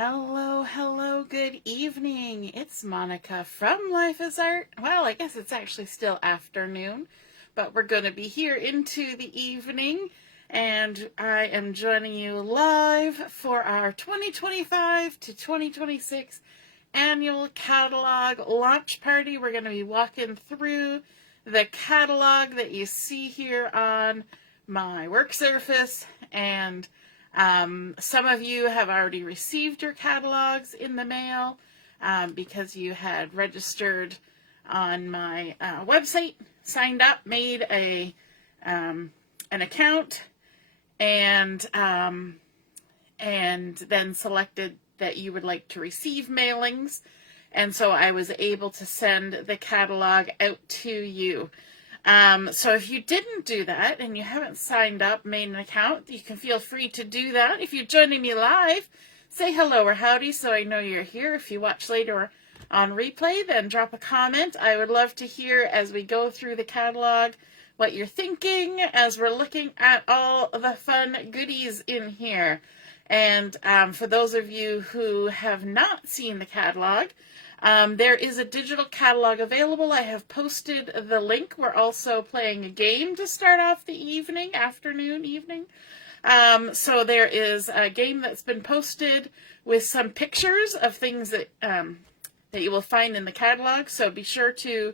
Hello, hello, good evening. It's Monica from Life is Art. Well, I guess it's actually still afternoon, but we're going to be here into the evening, and I am joining you live for our 2025 to 2026 Annual Catalog Launch Party. We're going to be walking through the catalog that you see here on my work surface, and some of you have already received your catalogs in the mail because you had registered on my website, signed up, made an account, and then selected that you would like to receive mailings. And so I was able to send the catalog out to you. So if you didn't do that and you haven't signed up, made an account, you can feel free to do that. If you're joining me live, say hello or howdy so I know you're here. If you watch later on replay, then drop a comment. I would love to hear as we go through the catalog what you're thinking as we're looking at all the fun goodies in here. And for those of you who have not seen the catalog, there is a digital catalog available. I have posted the link. We're also playing a game to start off the evening. So there is a game that's been posted with some pictures of things that you will find in the catalog. So be sure to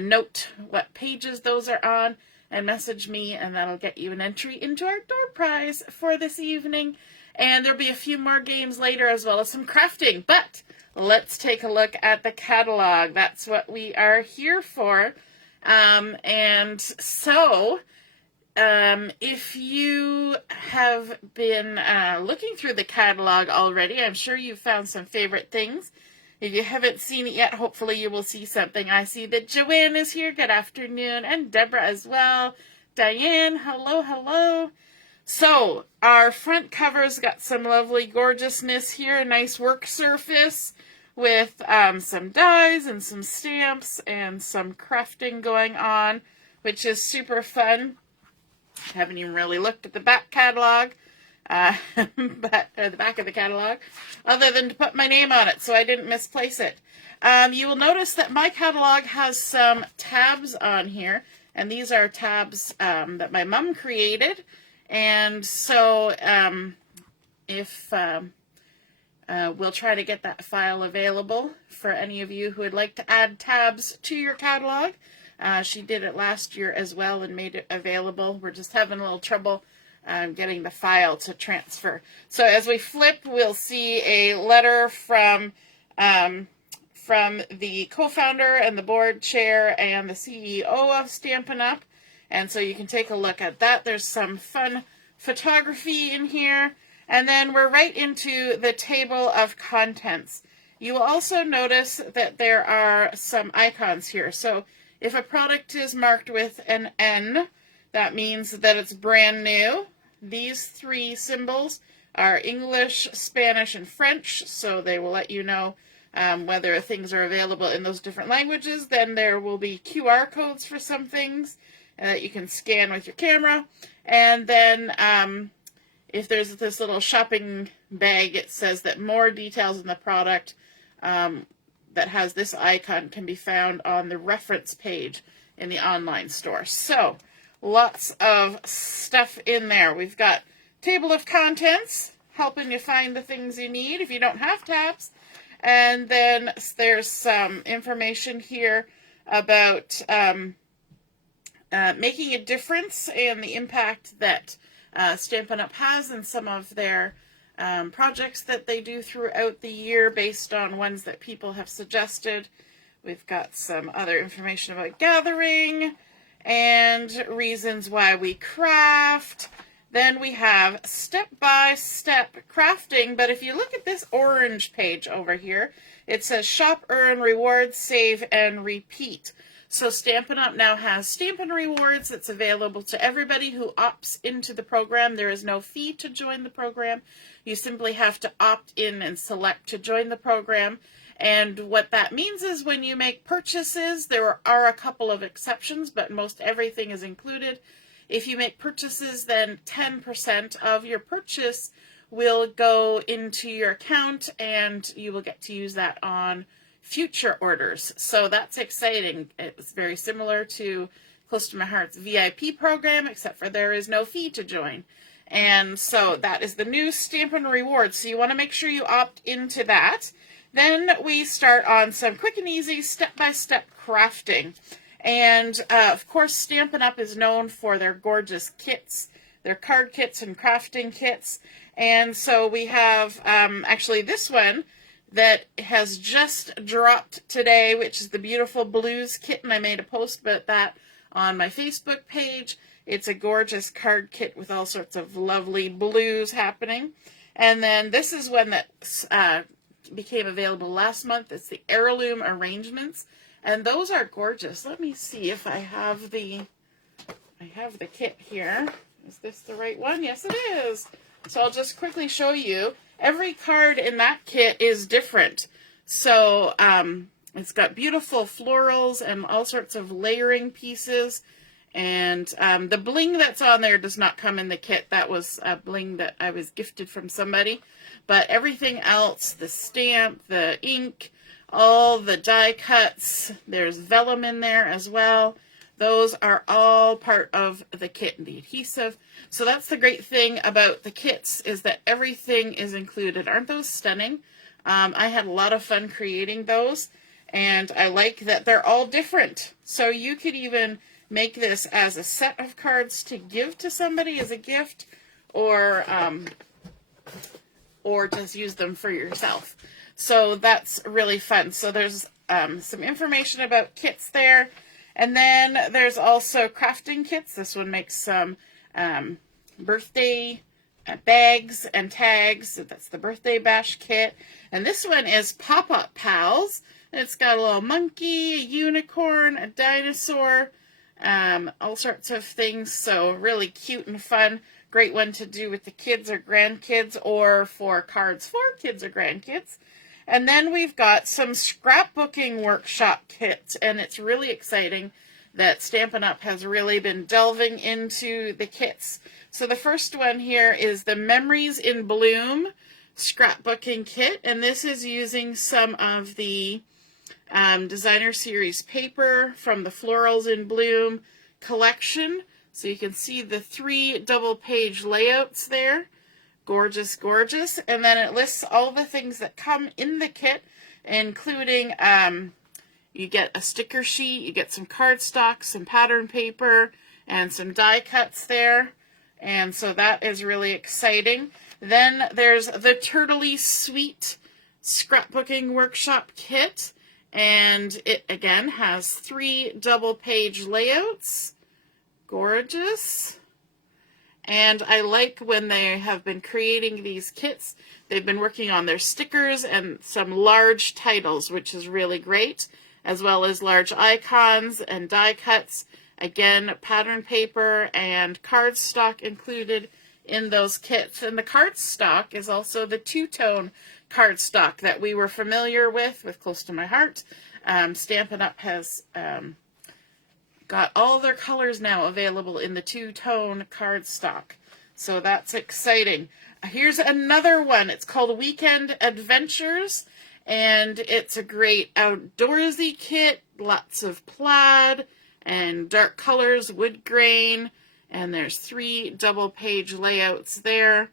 note what pages those are on and message me, and that'll get you an entry into our door prize for this evening. And there'll be a few more games later as well as some crafting. But let's take a look at the catalog. That's what we are here for. And so if you have been looking through the catalog already, I'm sure you've found some favorite things. If you haven't seen it yet, hopefully you will see something. I see that Joanne is here. Good afternoon. And Deborah as well. Diane, hello, hello. So our front cover's got some lovely gorgeousness here. A nice work surface with some dies and some stamps and some crafting going on, which is super fun. Haven't even really looked at the back catalog, or the back of the catalog, other than to put my name on it, so I didn't misplace it. You will notice that my catalog has some tabs on here, and these are tabs that my mom created. And so we'll try to get that file available for any of you who would like to add tabs to your catalog. She did it last year as well and made it available. We're just having a little trouble getting the file to transfer. So as we flip, we'll see a letter from the co-founder and the board chair and the CEO of Stampin' Up! And so you can take a look at that. There's some fun photography in here. And then we're right into the table of contents. You will also notice that there are some icons here. So if a product is marked with an N, that means that it's brand new. These three symbols are English, Spanish, and French. So they will let you know whether things are available in those different languages. Then there will be QR codes for some things that you can scan with your camera. And then if there's this little shopping bag, it says that more details in the product that has this icon can be found on the reference page in the online store. So lots of stuff in there. We've got table of contents, helping you find the things you need if you don't have tabs. And then there's some information here about making a difference and the impact that Stampin' Up! Has in some of their projects that they do throughout the year based on ones that people have suggested. We've got some other information about gathering and reasons why we craft. Then we have step-by-step crafting, but if you look at this orange page over here, it says shop, earn, reward, save, and repeat. So Stampin' Up! Now has Stampin' Rewards that's available to everybody who opts into the program. There is no fee to join the program. You simply have to opt in and select to join the program. And what that means is when you make purchases, there are a couple of exceptions, but most everything is included. If you make purchases, then 10% of your purchase will go into your account, and you will get to use that on future orders. So that's exciting. It's very similar to Close to My Heart's VIP program, except for there is no fee to join. And so that is the new Stampin' Rewards. So you want to make sure you opt into that. Then we start on some quick and easy step-by-step crafting. And of course, Stampin' Up! Is known for their gorgeous kits, their card kits and crafting kits. And so we have actually this one that has just dropped today, which is the beautiful blues kit. And I made a post about that on my Facebook page. It's a gorgeous card kit with all sorts of lovely blues happening. And then this is one that became available last month. It's the heirloom arrangements, and those are gorgeous. Let me see if I have the kit here. Is this the right one? Yes, it is. So I'll just quickly show you. Every card in that kit is different. So it's got beautiful florals and all sorts of layering pieces. And the bling that's on there does not come in the kit. That was a bling that I was gifted from somebody. But everything else, the stamp, the ink, all the die cuts, there's vellum in there as well. Those are all part of the kit and the adhesive. So that's the great thing about the kits, is that everything is included. Aren't those stunning? I had a lot of fun creating those, and I like that they're all different. So you could even make this as a set of cards to give to somebody as a gift, or just use them for yourself. So that's really fun. So there's some information about kits there. And then there's also crafting kits. This one makes some birthday bags and tags. So that's the birthday bash kit. And this one is Pop-Up Pals. And it's got a little monkey, a unicorn, a dinosaur, all sorts of things. So really cute and fun. Great one to do with the kids or grandkids, or for cards for kids or grandkids. And then we've got some scrapbooking workshop kits, and it's really exciting that Stampin' Up! Has really been delving into the kits. So the first one here is the Memories in Bloom scrapbooking kit, and this is using some of the designer series paper from the Florals in Bloom collection. So you can see the 3 double-page layouts there. Gorgeous, gorgeous. And then it lists all the things that come in the kit, including you get a sticker sheet, you get some cardstock, some pattern paper, and some die cuts there. And so that is really exciting. Then there's the Turtley Sweet scrapbooking workshop kit. And it, again, has 3 double-page layouts. Gorgeous. And I like when they have been creating these kits, they've been working on their stickers and some large titles, which is really great, as well as large icons and die cuts. Again, pattern paper and cardstock included in those kits. And the cardstock is also the two-tone cardstock that we were familiar with Close to My Heart. Stampin' Up! Has got all their colors now available in the two-tone cardstock. So that's exciting. Here's another one. It's called Weekend Adventures, and it's a great outdoorsy kit. Lots of plaid and dark colors, wood grain, and there's 3 double-page layouts there.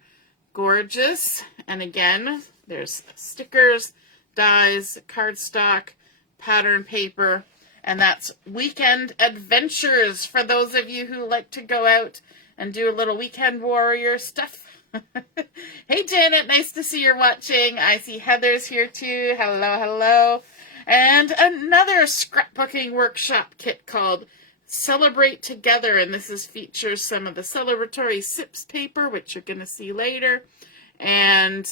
Gorgeous. And again, there's stickers, dies, cardstock, pattern paper, and that's Weekend Adventures for those of you who like to go out and do a little weekend warrior stuff. Hey Janet, nice to see you're watching. I see Heather's here too. Hello, hello. And another scrapbooking workshop kit called Celebrate Together, and this features some of the celebratory sips paper, which you're going to see later, and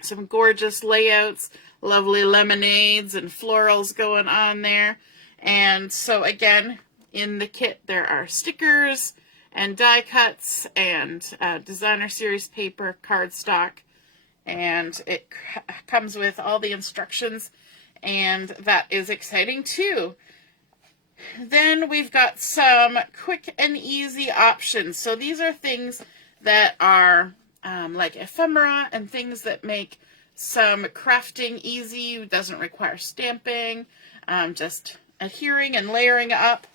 some gorgeous layouts, lovely lemonades and florals going on there. And so again, in the kit there are stickers and die cuts and designer series paper, cardstock, and it comes with all the instructions, and that is exciting too. Then we've got some quick and easy options. So these are things that are like ephemera and things that make some crafting easy, doesn't require stamping, just adhering and layering up.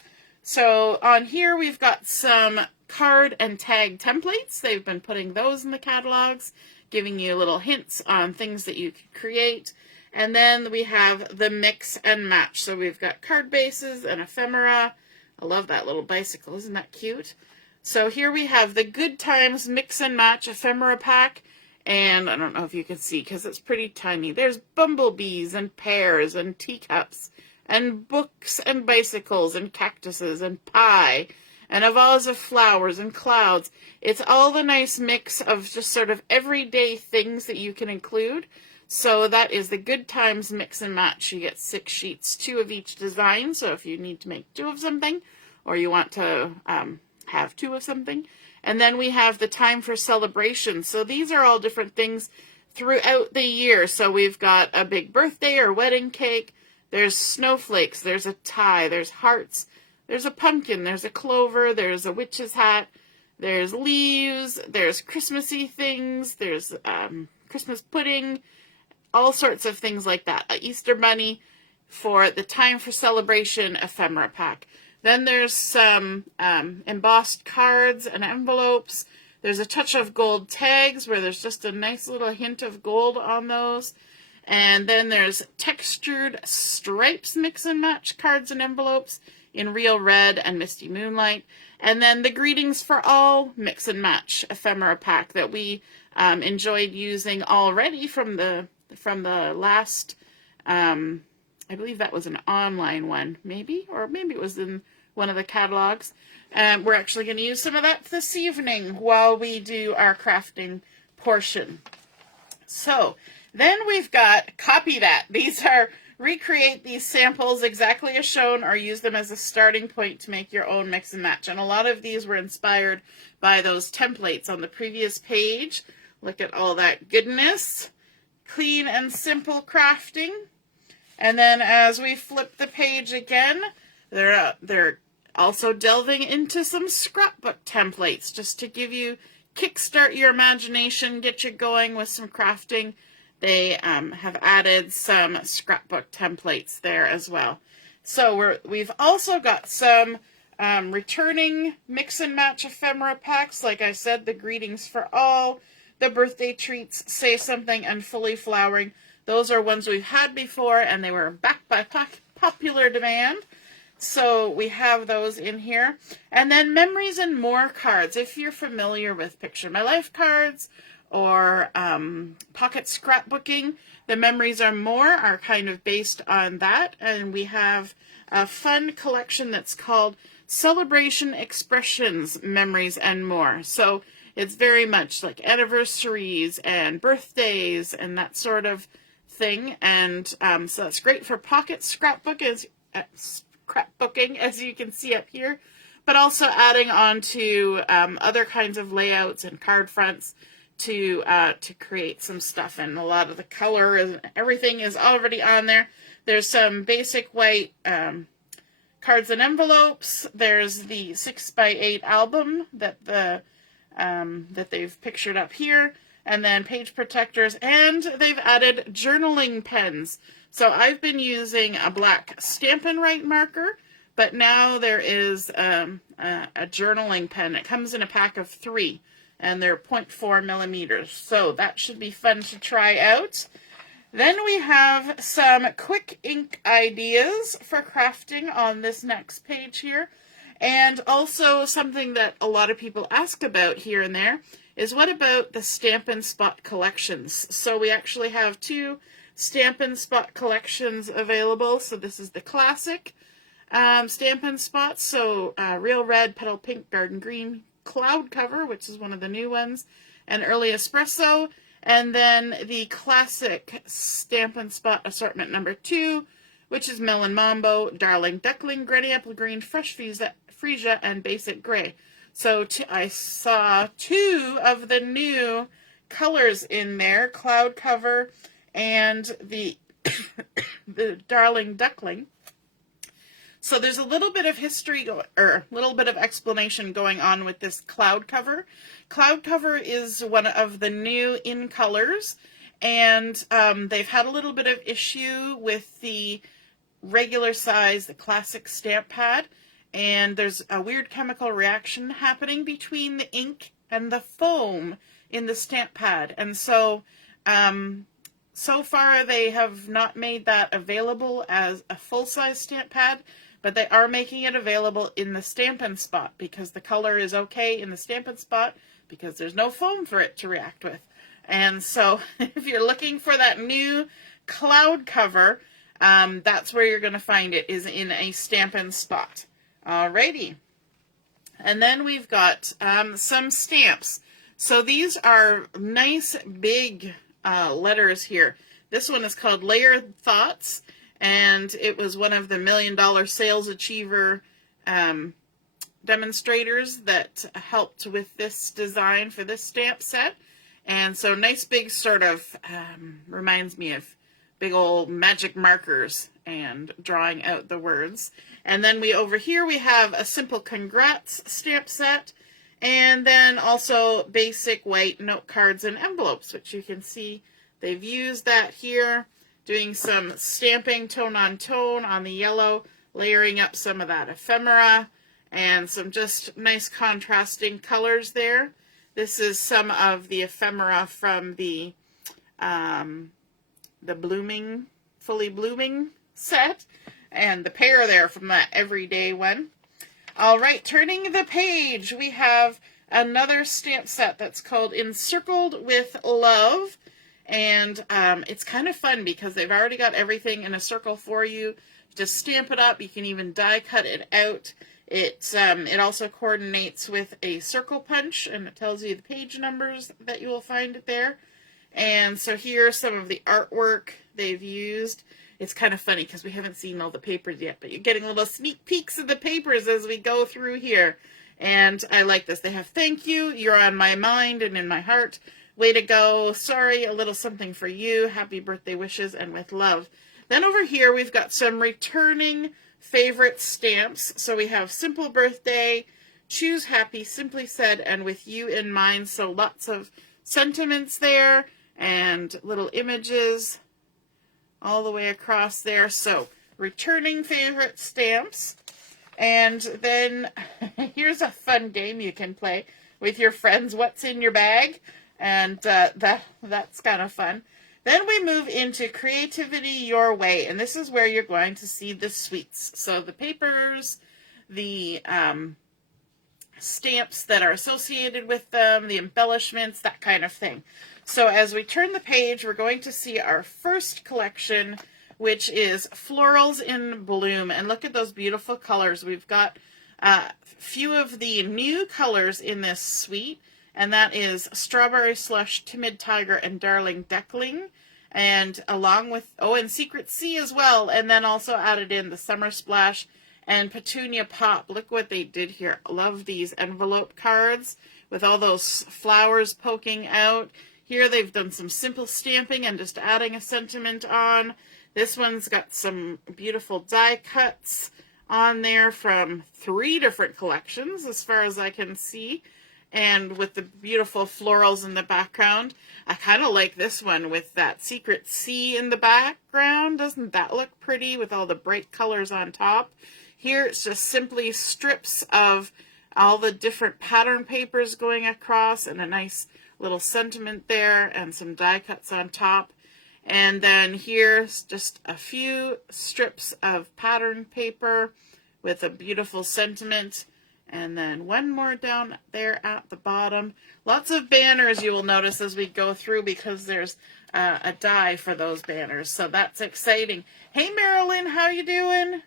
So on here we've got some card and tag templates. They've been putting those in the catalogs, giving you little hints on things that you can create. And then we have the mix and match. So we've got card bases and ephemera. I love that little bicycle. Isn't that cute? So here we have the Good Times Mix and Match ephemera pack. And I don't know if you can see because it's pretty tiny. There's bumblebees and pears and teacups and books and bicycles and cactuses and pie and a vase of flowers and clouds. It's all the nice mix of just sort of everyday things that you can include. So that is the Good Times Mix and Match. You get 6 sheets, 2 of each design. So if you need to make 2 of something, or you want to have 2 of something. And then we have the Time for Celebration. So these are all different things throughout the year. So we've got a big birthday or wedding cake. There's snowflakes. There's a tie. There's hearts. There's a pumpkin. There's a clover. There's a witch's hat. There's leaves. There's Christmassy things. There's Christmas pudding. All sorts of things like that. A Easter bunny for the Time for Celebration ephemera pack. Then there's some embossed cards and envelopes. There's a touch of gold tags where there's just a nice little hint of gold on those. And then there's textured stripes mix and match cards and envelopes in Real Red and Misty Moonlight. And then the Greetings for All mix and match ephemera pack that we enjoyed using already from the last, I believe that was an online one, maybe, or maybe it was in one of the catalogs. We're actually going to use some of that this evening while we do our crafting portion. So then we've got Copy That. These are recreate these samples exactly as shown or use them as a starting point to make your own mix and match. And a lot of these were inspired by those templates on the previous page. Look at all that goodness. Clean and simple crafting. And then as we flip the page again, they're also delving into some scrapbook templates just to give you, kickstart your imagination, get you going with some crafting. They have added some scrapbook templates there as well. So we've also got some returning mix and match ephemera packs. Like I said, the Greetings for All, the Birthday Treats, Say Something, and Fully Flowering. Those are ones we've had before, and they were back by popular demand. So we have those in here. And then Memories and More cards. If you're familiar with Picture My Life cards or pocket scrapbooking, the Memories and More are kind of based on that. And we have a fun collection that's called Celebration Expressions, Memories and More. So it's very much like anniversaries and birthdays and that sort of thing. And so that's great for pocket scrapbooking, as you can see up here, but also adding on to other kinds of layouts and card fronts to create some stuff. And a lot of the color and everything is already on there. There's some basic white cards and envelopes. There's the 6x8 album that they've pictured up here, and then page protectors, and they've added journaling pens. So I've been using a black Stampin' Write marker, but now there is a journaling pen. It comes in a pack of 3, and they're 0.4 millimeters. So that should be fun to try out. Then we have some quick ink ideas for crafting on this next page here. And also something that a lot of people ask about here and there is, what about the Stampin' Spot collections? So we actually have 2 Stampin' Spot collections available. So this is the classic Stampin' Spots. So Real Red, Petal Pink, Garden Green, Cloud Cover, which is one of the new ones, and Early Espresso. And then the classic Stampin' Spot assortment number 2, which is Melon Mambo, Darling Duckling, Granny Apple Green, Fresh Freesia, and Basic Gray. So I saw 2 of the new colors in there, Cloud Cover and the Darling Duckling. So there's a little bit of history or a little bit of explanation going on with this cloud cover. Cloud cover is one of the new in colors, and they've had a little bit of issue with the regular size, the classic stamp pad, and there's a weird chemical reaction happening between the ink and the foam in the stamp pad. And so so far they have not made that available as a full-size stamp pad, but they are making it available in the Stampin' Spot because the color is okay in the Stampin' Spot because there's no foam for it to react with. And so if you're looking for that new cloud cover, that's where you're going to find it, is in a Stampin' Spot. Alrighty. And then we've got some stamps. So these are nice big letters here. This one is called Layered Thoughts, and it was one of the $1 Million Sales Achiever demonstrators that helped with this design for this stamp set. And so nice big sort of, reminds me of big old magic markers and drawing out the words. And then over here we have a simple congrats stamp set, and then also basic white note cards and envelopes, which you can see they've used that here, doing some stamping tone on the yellow, layering up some of that ephemera, and some just nice contrasting colors there. This is some of the ephemera from the blooming, fully blooming set, and the pair there from that everyday one. All right, turning the page, we have another stamp set that's called Encircled with Love. And it's kind of fun because they've already got everything in a circle for you. Just stamp it up. You can even die cut it out. It also coordinates with a circle punch, and it tells you the page numbers that you will find it there. And so here's some of the artwork they've used. It's kind of funny because we haven't seen all the papers yet, but you're getting little sneak peeks of the papers as we go through here. And I like this. They have thank you, you're on my mind and in my heart. Way to go. Sorry, a little something for you. Happy birthday wishes, and with love. Then over here, we've got some returning favorite stamps. So we have Simple Birthday, Choose Happy, Simply Said, and With You in Mind. So lots of sentiments there and little images all the way across there. So returning favorite stamps. And then here's a fun game you can play with your friends. What's in your bag? And that's kind of fun. Then we move into Creativity Your Way, and this is where you're going to see the sweets. So the papers, the stamps that are associated with them, the embellishments, that kind of thing. So as we turn the page, we're going to see our first collection, which is Florals in Bloom. And look at those beautiful colors. We've got a few of the new colors in this suite. And that is Strawberry Slush, Timid Tiger, and Darling Duckling. And along with, and Secret Sea as well. And then also added in the Summer Splash and Petunia Pop. Look what they did here. I love these envelope cards with all those flowers poking out. Here they've done some simple stamping and just adding a sentiment on. This one's got some beautiful die cuts on there from 3 different collections as far as I can see. And with the beautiful florals in the background. I kind of like this one with that Secret Sea in the background. Doesn't that look pretty with all the bright colors on top? Here it's just simply strips of all the different pattern papers going across and a nice little sentiment there and some die cuts on top. And then here's just a few strips of pattern paper with a beautiful sentiment. And then one more down there at the bottom. Lots of banners you will notice as we go through because there's a die for those banners. So that's exciting. Hey, Marilyn, how you doing?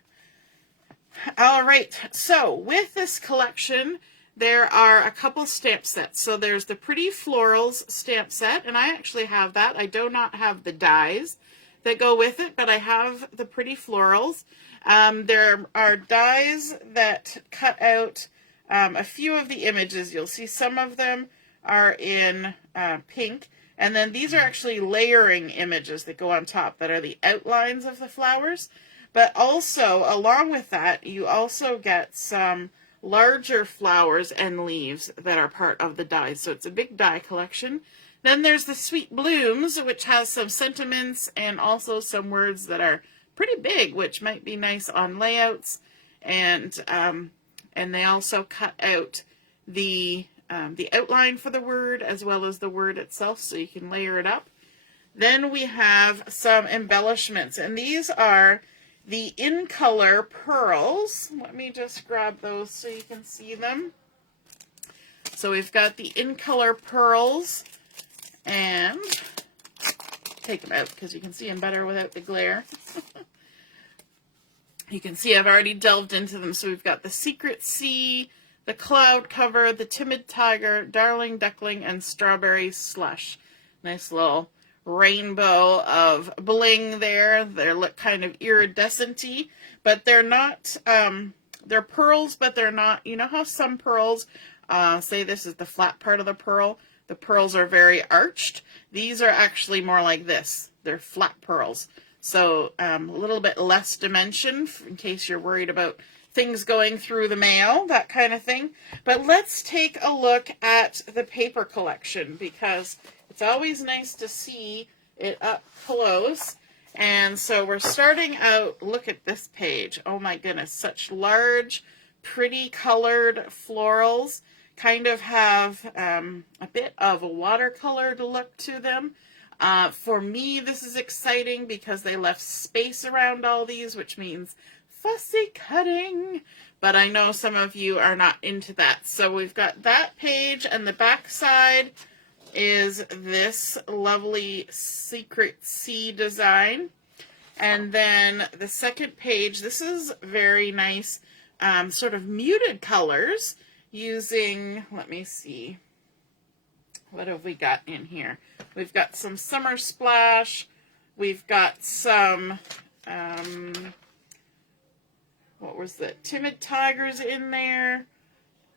All right. So with this collection, there are a couple stamp sets. So there's the Pretty Florals stamp set, and I actually have that. I do not have the dies that go with it, but I have the Pretty Florals. There are dies that cut out a few of the images. You'll see some of them are in pink. And then these are actually layering images that go on top that are the outlines of the flowers. But also, along with that, you also get some larger flowers and leaves that are part of the dies. So it's a big die collection. Then there's the Sweet Blooms, which has some sentiments and also some words that are pretty big, which might be nice on layouts. And they also cut out the outline for the word as well as the word itself, so you can layer it up. Then we have some embellishments, and these are the In Color pearls. Let me just grab those so you can see them. So we've got the In Color pearls, and take them out because you can see them better without the glare. You can see I've already delved into them. So we've got the Secret Sea, the Cloud Cover, the Timid Tiger, Darling Duckling, and Strawberry Slush. Nice little rainbow of bling there. They look kind of iridescent-y, but they're not, they're pearls, but they're not, you know how some pearls, say this is the flat part of the pearls are very arched. These are actually more like this. They're flat pearls. So a little bit less dimension in case you're worried about things going through the mail, that kind of thing. But let's take a look at the paper collection because it's always nice to see it up close. And so we're starting out, look at this page. Oh my goodness, such large, pretty colored florals. Kind of have a bit of a watercolored look to them. For me, this is exciting because they left space around all these, which means fussy cutting. But I know some of you are not into that. So we've got that page, and the back side is this lovely Secret Sea design. And then the second page, this is very nice, sort of muted colors using, let me see, what have we got in here? We've got some Summer Splash. We've got some, what was that? Timid Tigers in there.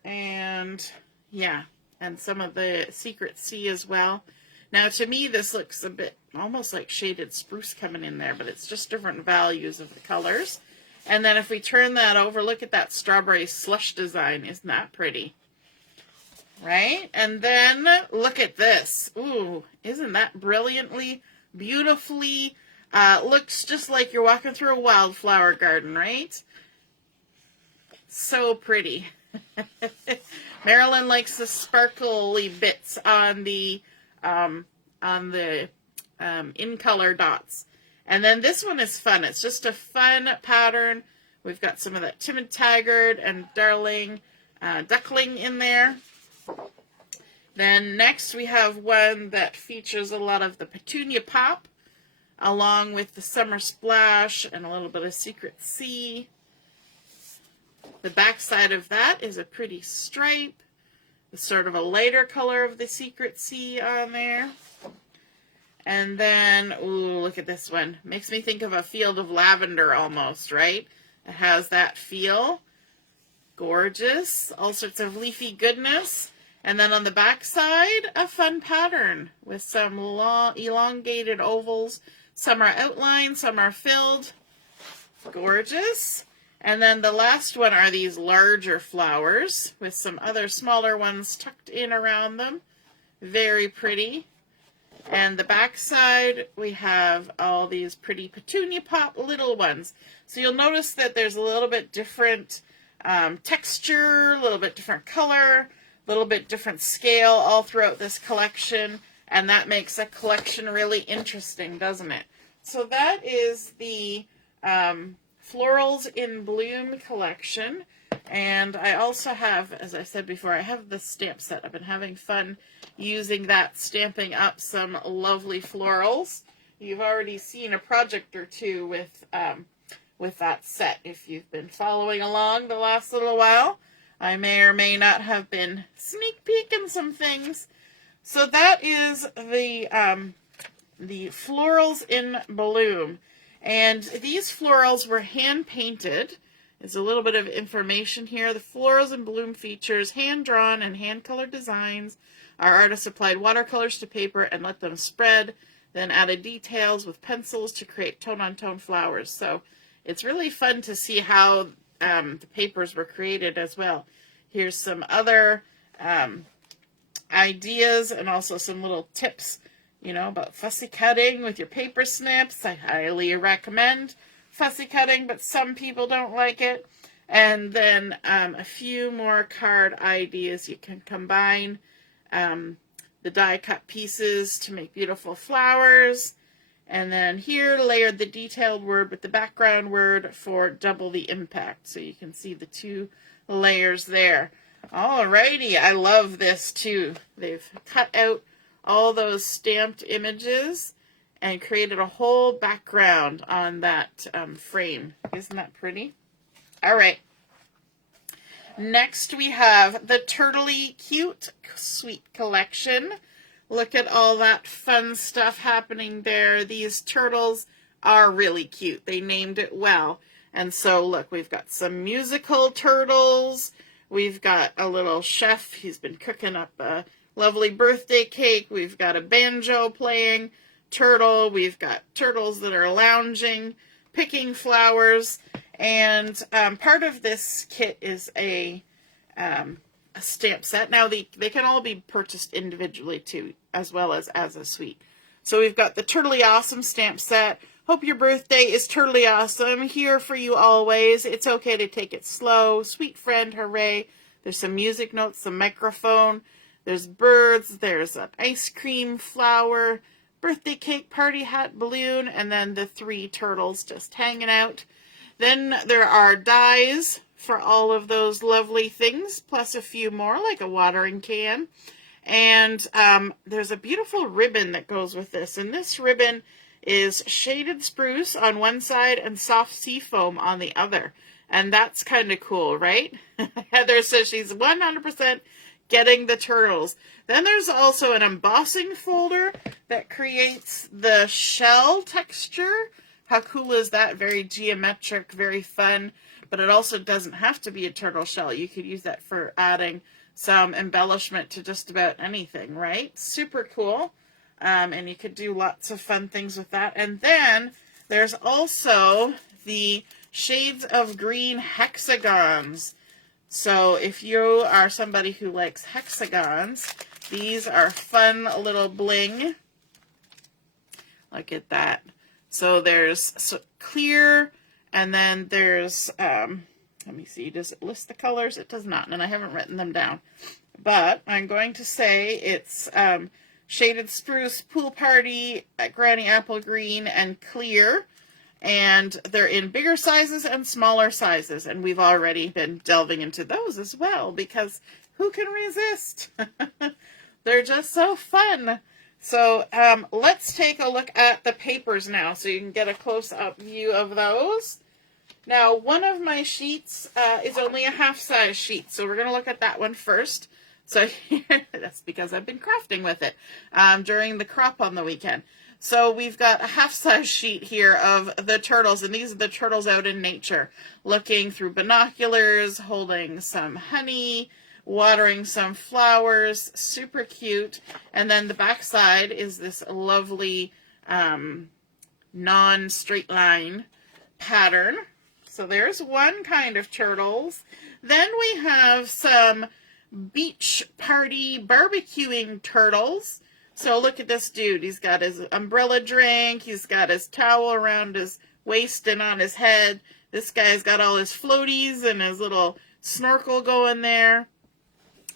And yeah, and some of the Secret Sea as well. Now to me, this looks a bit almost like shaded spruce coming in there, but it's just different values of the colors. And then if we turn that over, look at that Strawberry Slush design. Isn't that pretty? Right? And then look at this. Ooh, isn't that brilliantly, beautifully, looks just like you're walking through a wildflower garden, right? So pretty. Marilyn likes the sparkly bits on the in color dots. And then this one is fun. It's just a fun pattern. We've got some of that Timid Tiger and Darling Duckling in there. Then next we have one that features a lot of the Petunia Pop, along with the Summer Splash and a little bit of Secret Sea. The back side of that is a pretty stripe, sort of a lighter color of the Secret Sea on there. And then, ooh, look at this one. Makes me think of a field of lavender almost, right? It has that feel. Gorgeous. All sorts of leafy goodness. And then on the back side, a fun pattern with some long, elongated ovals. Some are outlined, some are filled. Gorgeous. And then the last one are these larger flowers with some other smaller ones tucked in around them. Very pretty. And the back side, we have all these pretty Petunia Pop little ones. So you'll notice that there's a little bit different texture, a little bit different color, a little bit different scale all throughout this collection. And that makes a collection really interesting, doesn't it? So that is the Florals in Bloom collection. And I also have, as I said before, I have the stamp set. I've been having fun using that, stamping up some lovely florals. You've already seen a project or two with that set if you've been following along the last little while. I may or may not have been sneak peeking some things. So that is the Florals in Bloom. And these florals were hand painted. There's a little bit of information here. The Florals in Bloom features hand-drawn and hand-colored designs. Our artists applied watercolors to paper and let them spread, then added details with pencils to create tone-on-tone flowers. So it's really fun to see how the papers were created as well. Here's some other ideas and also some little tips, about fussy cutting with your paper snips. I highly recommend fussy cutting, but some people don't like it. And then a few more card ideas. You can combine the die cut pieces to make beautiful flowers. And then here, layered the detailed word with the background word for double the impact. So you can see the two layers there. Alrighty, I love this too. They've cut out all those stamped images and created a whole background on that frame. Isn't that pretty? All right. Next we have the Turtley Cute Sweet Collection. Look at all that fun stuff happening there. These turtles are really cute. They named it well. And so look, we've got some musical turtles. We've got a little chef. He's been cooking up a lovely birthday cake. We've got a banjo playing turtle. We've got turtles that are lounging, picking flowers. And part of this kit is a stamp set. Now, they can all be purchased individually, too, as well as a suite. So we've got the Turtley Awesome stamp set. Hope your birthday is turtley awesome. Here for you always. It's okay to take it slow. Sweet friend, hooray. There's some music notes, some microphone. There's birds. There's an ice cream flower, birthday cake, party hat, balloon, and then the 3 turtles just hanging out. Then there are dies for all of those lovely things, plus a few more, like a watering can. And there's a beautiful ribbon that goes with this. And this ribbon is shaded spruce on one side and soft sea foam on the other. And that's kind of cool, right? Heather says she's 100% getting the turtles. Then there's also an embossing folder that creates the shell texture. How cool is that? Very geometric, very fun. But it also doesn't have to be a turtle shell. You could use that for adding some embellishment to just about anything, right? Super cool. And you could do lots of fun things with that. And then there's also the Shades of Green hexagons. So if you are somebody who likes hexagons, these are fun little bling. Look at that. So there's clear, and then there's, let me see, does it list the colors? It does not, and I haven't written them down. But I'm going to say it's Shaded Spruce, Pool Party, Granny Apple Green, and Clear. And they're in bigger sizes and smaller sizes. And we've already been delving into those as well, because who can resist? They're just so fun. So let's take a look at the papers now so you can get a close-up view of those. Now, one of my sheets is only a half-size sheet, so we're going to look at that one first. So here, that's because I've been crafting with it during the crop on the weekend. So we've got a half-size sheet here of the turtles, and these are the turtles out in nature, looking through binoculars, holding some honey, watering some flowers, super cute. And then the back side is this lovely non-straight line pattern. So there's one kind of turtles. Then we have some beach party barbecuing turtles. So look at this dude. He's got his umbrella drink. He's got his towel around his waist and on his head. This guy's got all his floaties and his little snorkel going there.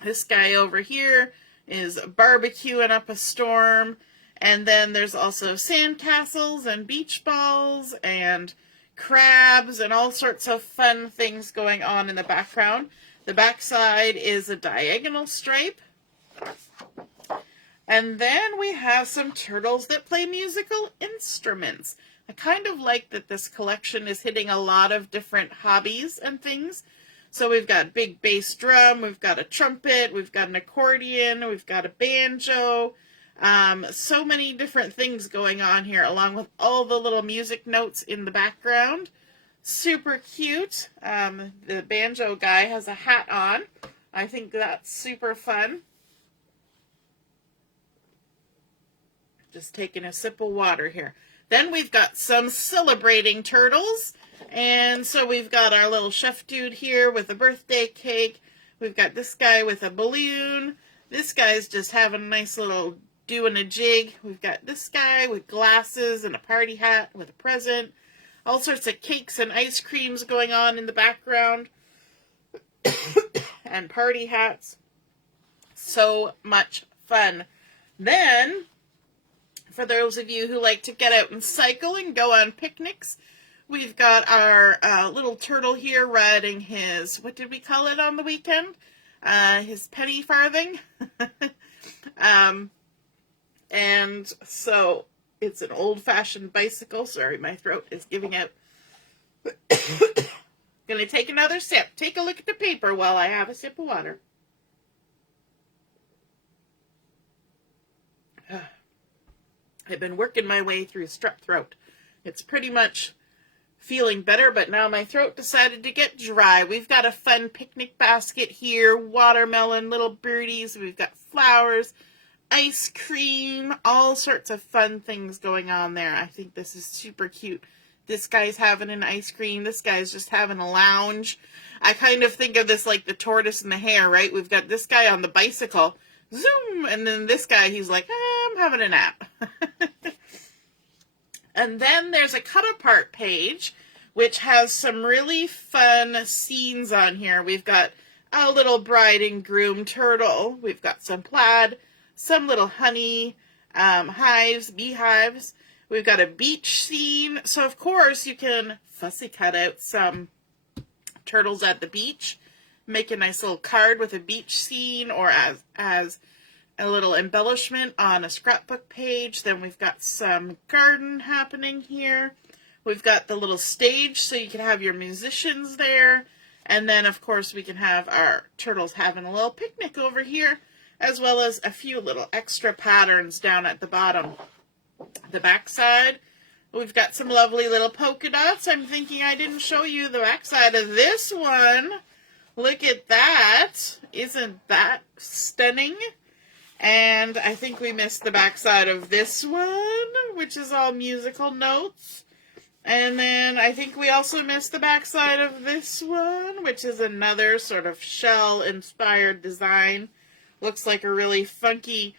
This guy over here is barbecuing up a storm. And then there's also sandcastles and beach balls and crabs and all sorts of fun things going on in the background. The back side is a diagonal stripe. And then we have some turtles that play musical instruments. I kind of like that this collection is hitting a lot of different hobbies and things. So we've got big bass drum, we've got a trumpet, we've got an accordion, we've got a banjo. So many different things going on here, along with all the little music notes in the background. Super cute. The banjo guy has a hat on. I think that's super fun. Just taking a sip of water here. Then we've got some celebrating turtles. And so we've got our little chef dude here with a birthday cake. We've got this guy with a balloon. This guy's just having a nice little doing a jig. We've got this guy with glasses and a party hat with a present. All sorts of cakes and ice creams going on in the background. And party hats. So much fun. Then, for those of you who like to get out and cycle and go on picnics, we've got our little turtle here riding his, what did we call it on the weekend? His penny farthing. And so it's an old-fashioned bicycle. Sorry, my throat is giving out. Gonna take another sip. Take a look at the paper while I have a sip of water. I've been working my way through strep throat. It's pretty much feeling better, but now my throat decided to get dry. We've got a fun picnic basket here, watermelon, little birdies. We've got flowers, ice cream, all sorts of fun things going on there. I think this is super cute. This guy's having an ice cream. This guy's just having a lounge. I kind of think of this like the tortoise and the hare, right? We've got this guy on the bicycle. Zoom! And then this guy, he's like, I'm having a nap. And then there's a cut-apart page, which has some really fun scenes on here. We've got a little bride and groom turtle. We've got some plaid, some little honey hives, beehives. We've got a beach scene. So, of course, you can fussy cut out some turtles at the beach. Make a nice little card with a beach scene or as a little embellishment on a scrapbook page. Then we've got some garden happening here. We've got the little stage so you can have your musicians there. And then, of course, we can have our turtles having a little picnic over here, as well as a few little extra patterns down at the bottom. The back side, we've got some lovely little polka dots. I'm thinking I didn't show you the back side of this one. Look at that. Isn't that stunning? And I think we missed the backside of this one, which is all musical notes. And then I think we also missed the backside of this one, which is another sort of shell-inspired design. Looks like a really funky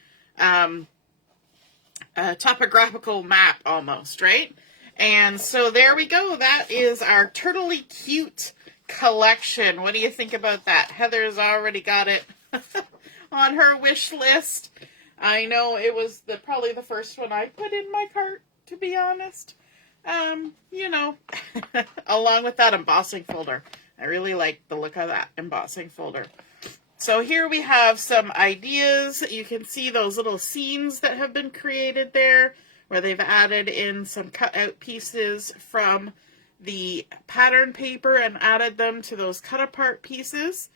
topographical map almost, right? And so there we go. That is our Turtley Cute collection. What do you think about that? Heather's already got it on her wish list. I know it was probably the first one I put in my cart, to be honest. You know, along with that embossing folder. I really like the look of that embossing folder. So here we have some ideas. You can see those little scenes that have been created there, where they've added in some cut-out pieces from the pattern paper and added them to those cut-apart pieces.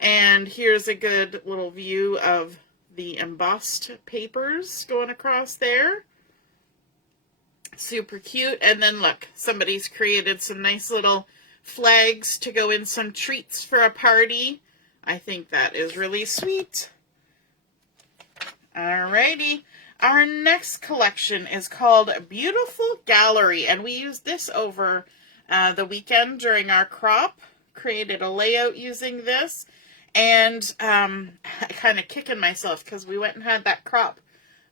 And here's a good little view of the embossed papers going across there. Super cute. And then look, somebody's created some nice little flags to go in some treats for a party. I think that is really sweet. Alrighty. Our next collection is called Beautiful Gallery, and we used this over the weekend during our crop. Created a layout using this, and I kind of kicking myself because we went and had that crop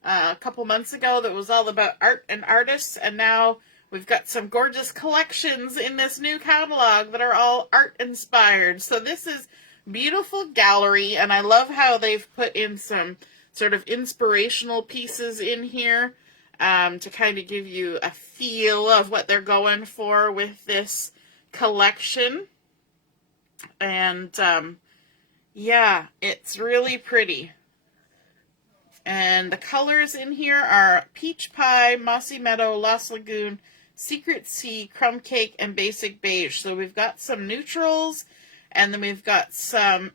a couple months ago that was all about art and artists, and now we've got some gorgeous collections in this new catalog that are all art inspired. So this is Beautiful Gallery, and I love how they've put in some sort of inspirational pieces in here to kind of give you a feel of what they're going for with this collection. And yeah, it's really pretty. And the colors in here are Peach Pie, Mossy Meadow, Lost Lagoon, Secret Sea, Crumb Cake, and Basic Beige. So we've got some neutrals, and then we've got some,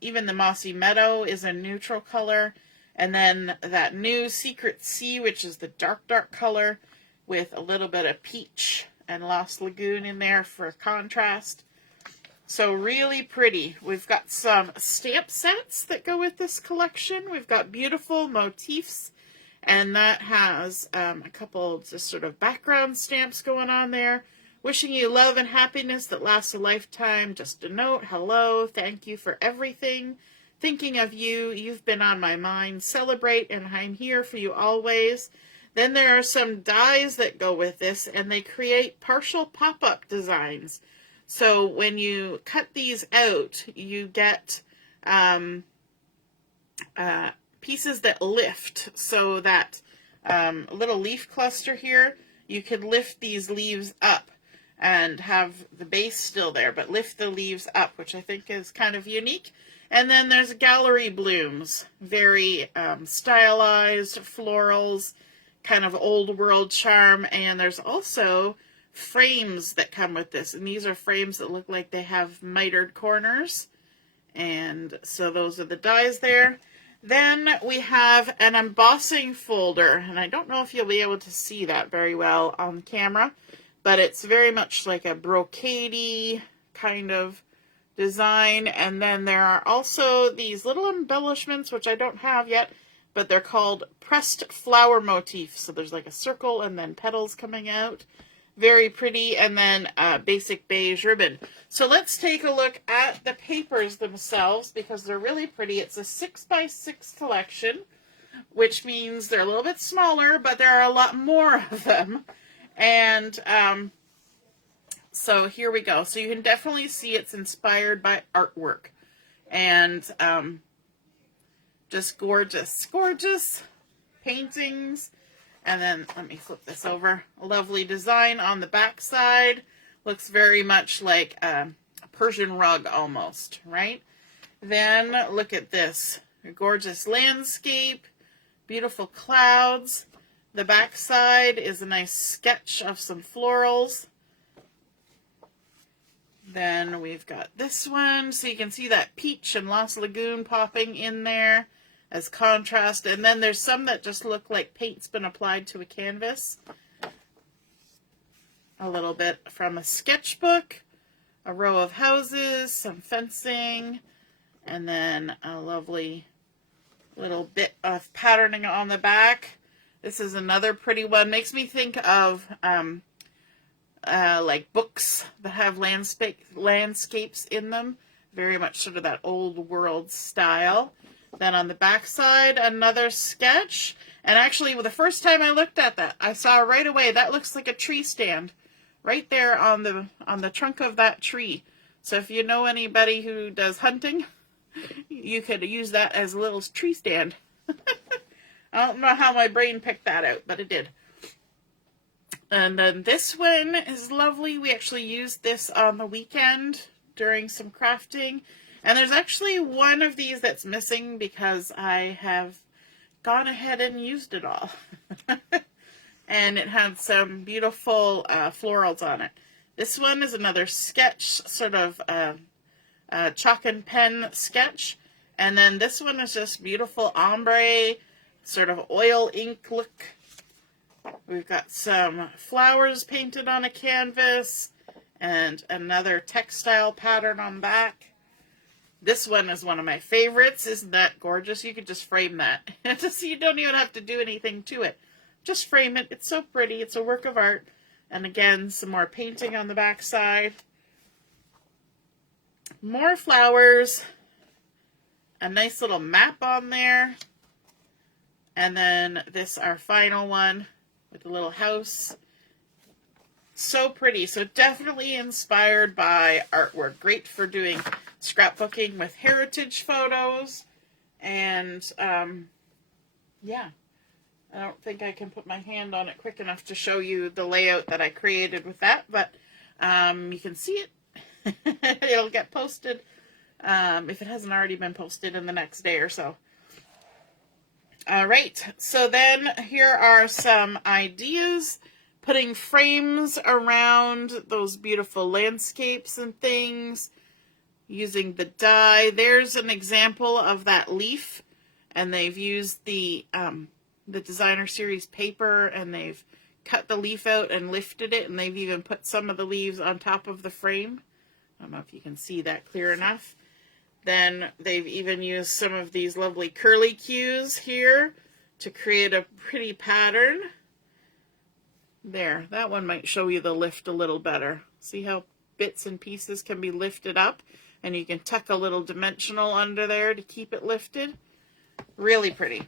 even the Mossy Meadow is a neutral color. And then that new Secret Sea, which is the dark, dark color with a little bit of peach and Lost Lagoon in there for contrast. So really pretty. We've got some stamp sets that go with this collection. We've got beautiful motifs And that has a couple just sort of background stamps going on there. Wishing you love and happiness that lasts a lifetime. Just a note, hello, thank you for everything. Thinking of you, you've been on my mind. Celebrate, and I'm here for you always. Then there are some dies that go with this, and they create partial pop-up designs. So when you cut these out, you get pieces that lift, so that little leaf cluster here, you could lift these leaves up and have the base still there, but lift the leaves up, which I think is kind of unique. And then there's gallery blooms, very stylized florals, kind of old world charm. And there's also frames that come with this, and these are frames that look like they have mitered corners. And so those are the dies there. Then we have an embossing folder, and I don't know if you'll be able to see that very well on camera, but it's very much like a brocadey kind of design. And then there are also these little embellishments, which I don't have yet, but they're called pressed flower motifs. So there's like a circle and then petals coming out. Very pretty. And then basic beige ribbon. So let's take a look at the papers themselves, because they're really pretty. It's a 6x6 collection, which means they're a little bit smaller, but there are a lot more of them. And so here we go. So you can definitely see it's inspired by artwork. And just gorgeous, gorgeous paintings. And then let me flip this over. A lovely design on the back side. Looks very much like a Persian rug almost, right? Then look at this. A gorgeous landscape. Beautiful clouds. The back side is a nice sketch of some florals. Then we've got this one. So you can see that peach and Lost Lagoon popping in there as contrast. And then there's some that just look like paint's been applied to a canvas. A little bit from a sketchbook, a row of houses, some fencing, and then a lovely little bit of patterning on the back. This is another pretty one. Makes me think of like books that have landscapes in them. Very much sort of that old world style. Then on the back side, another sketch. And actually, the first time I looked at that, I saw right away that looks like a tree stand right there on the trunk of that tree. So if you know anybody who does hunting, you could use that as a little tree stand. I don't know how my brain picked that out, but it did. And then this one is lovely. We actually used this on the weekend during some crafting. And there's actually one of these that's missing because I have gone ahead and used it all. And it had some beautiful florals on it. This one is another sketch, sort of chalk and pen sketch. And then this one is just beautiful ombre, sort of oil ink look. We've got some flowers painted on a canvas and another textile pattern on back. This one is one of my favorites. Isn't that gorgeous? You could just frame that. Just so you don't even have to do anything to it. Just frame it. It's so pretty. It's a work of art. And again, some more painting on the back side. More flowers. A nice little map on there. And then this, our final one with a little house. So pretty. So definitely inspired by artwork. Great for doing scrapbooking with heritage photos. And yeah, I don't think I can put my hand on it quick enough to show you the layout that I created with that, but you can see it. It'll get posted if it hasn't already been posted in the next day or so. All right, so then here are some ideas. Putting frames around those beautiful landscapes and things. Using the die. There's an example of that leaf, and they've used the designer series paper, and they've cut the leaf out and lifted it, and they've even put some of the leaves on top of the frame. I don't know if you can see that clear enough. Then they've even used some of these lovely curly cues here to create a pretty pattern. There, that one might show you the lift a little better. See how bits and pieces can be lifted up, and you can tuck a little dimensional under there to keep it lifted. Really pretty.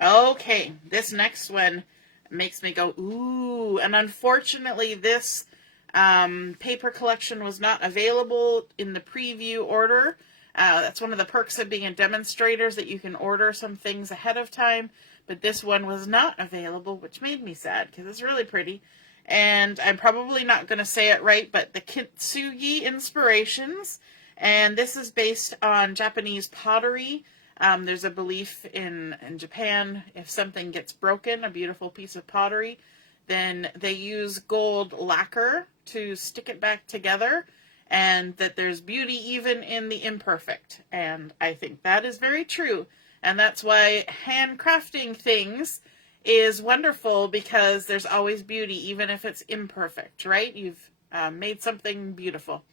Okay, this next one makes me go, ooh, and unfortunately this paper collection was not available in the preview order. That's one of the perks of being a demonstrator, is that you can order some things ahead of time, but this one was not available, which made me sad because it's really pretty. And I'm probably not going to say it right, but the Kintsugi Inspirations, and this is based on Japanese pottery. There's a belief in Japan, if something gets broken, a beautiful piece of pottery, then they use gold lacquer to stick it back together, and that there's beauty even in the imperfect. And I think that is very true. And that's why handcrafting things is wonderful, because there's always beauty, even if it's imperfect, right? You've made something beautiful.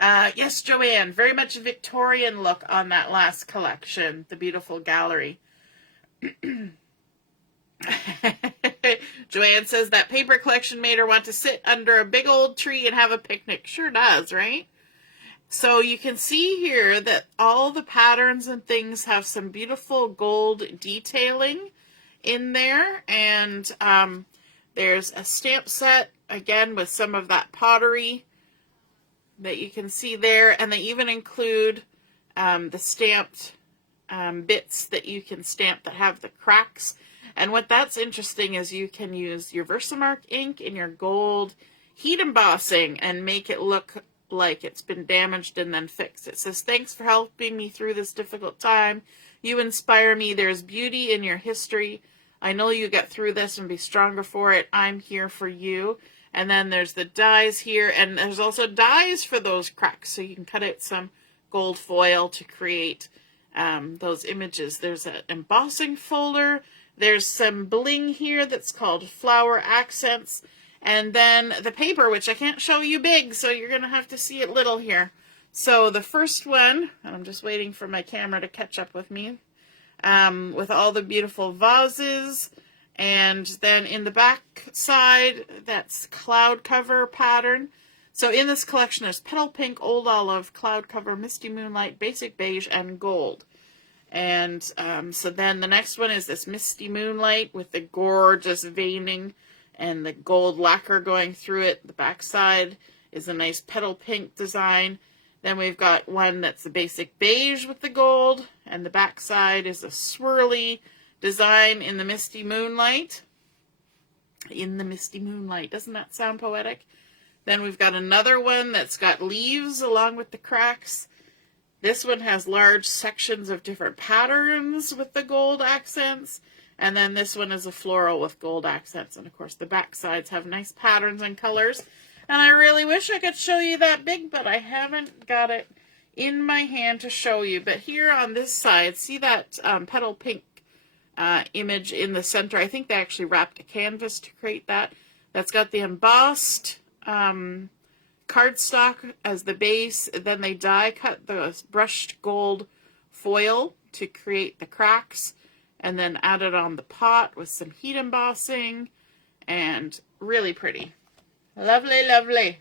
Yes, Joanne, very much Victorian look on that last collection, the beautiful gallery. Joanne says that paper collection made her want to sit under a big old tree and have a picnic. Sure does, right? So you can see here that all the patterns and things have some beautiful gold detailing in there. And there's a stamp set, again, with some of that pottery that you can see there. And they even include the stamped bits that you can stamp that have the cracks. And what that's interesting is you can use your Versamark ink in your gold heat embossing and make it look like it's been damaged and then fixed. It says, thanks for helping me through this difficult time. You inspire me. There's beauty in your history. I know you get through this and be stronger for it. I'm here for you. And then there's the dies here, and there's also dies for those cracks. So you can cut out some gold foil to create those images. There's an embossing folder. There's some bling here that's called flower accents. And then the paper, which I can't show you big, so you're going to have to see it little here. So the first one, and I'm just waiting for my camera to catch up with me, with all the beautiful vases. And then in the back side, that's cloud cover pattern. So in this collection, there's petal pink, old olive, cloud cover, misty moonlight, basic beige, and gold. And so then the next one is this misty moonlight with the gorgeous veining and the gold lacquer going through it. The back side is a nice petal pink design. Then we've got one that's the basic beige with the gold, and the back side is a swirly design in the misty moonlight. In the misty moonlight. Doesn't that sound poetic? Then we've got another one that's got leaves along with the cracks. This one has large sections of different patterns with the gold accents. And then this one is a floral with gold accents. And of course the back sides have nice patterns and colors. And I really wish I could show you that big, but I haven't got it in my hand to show you. But here on this side, see that petal pink image in the center? I think they actually wrapped a canvas to create that. That's got the embossed cardstock as the base. Then they die cut the brushed gold foil to create the cracks, and then added on the pot with some heat embossing, and really pretty. Lovely, lovely.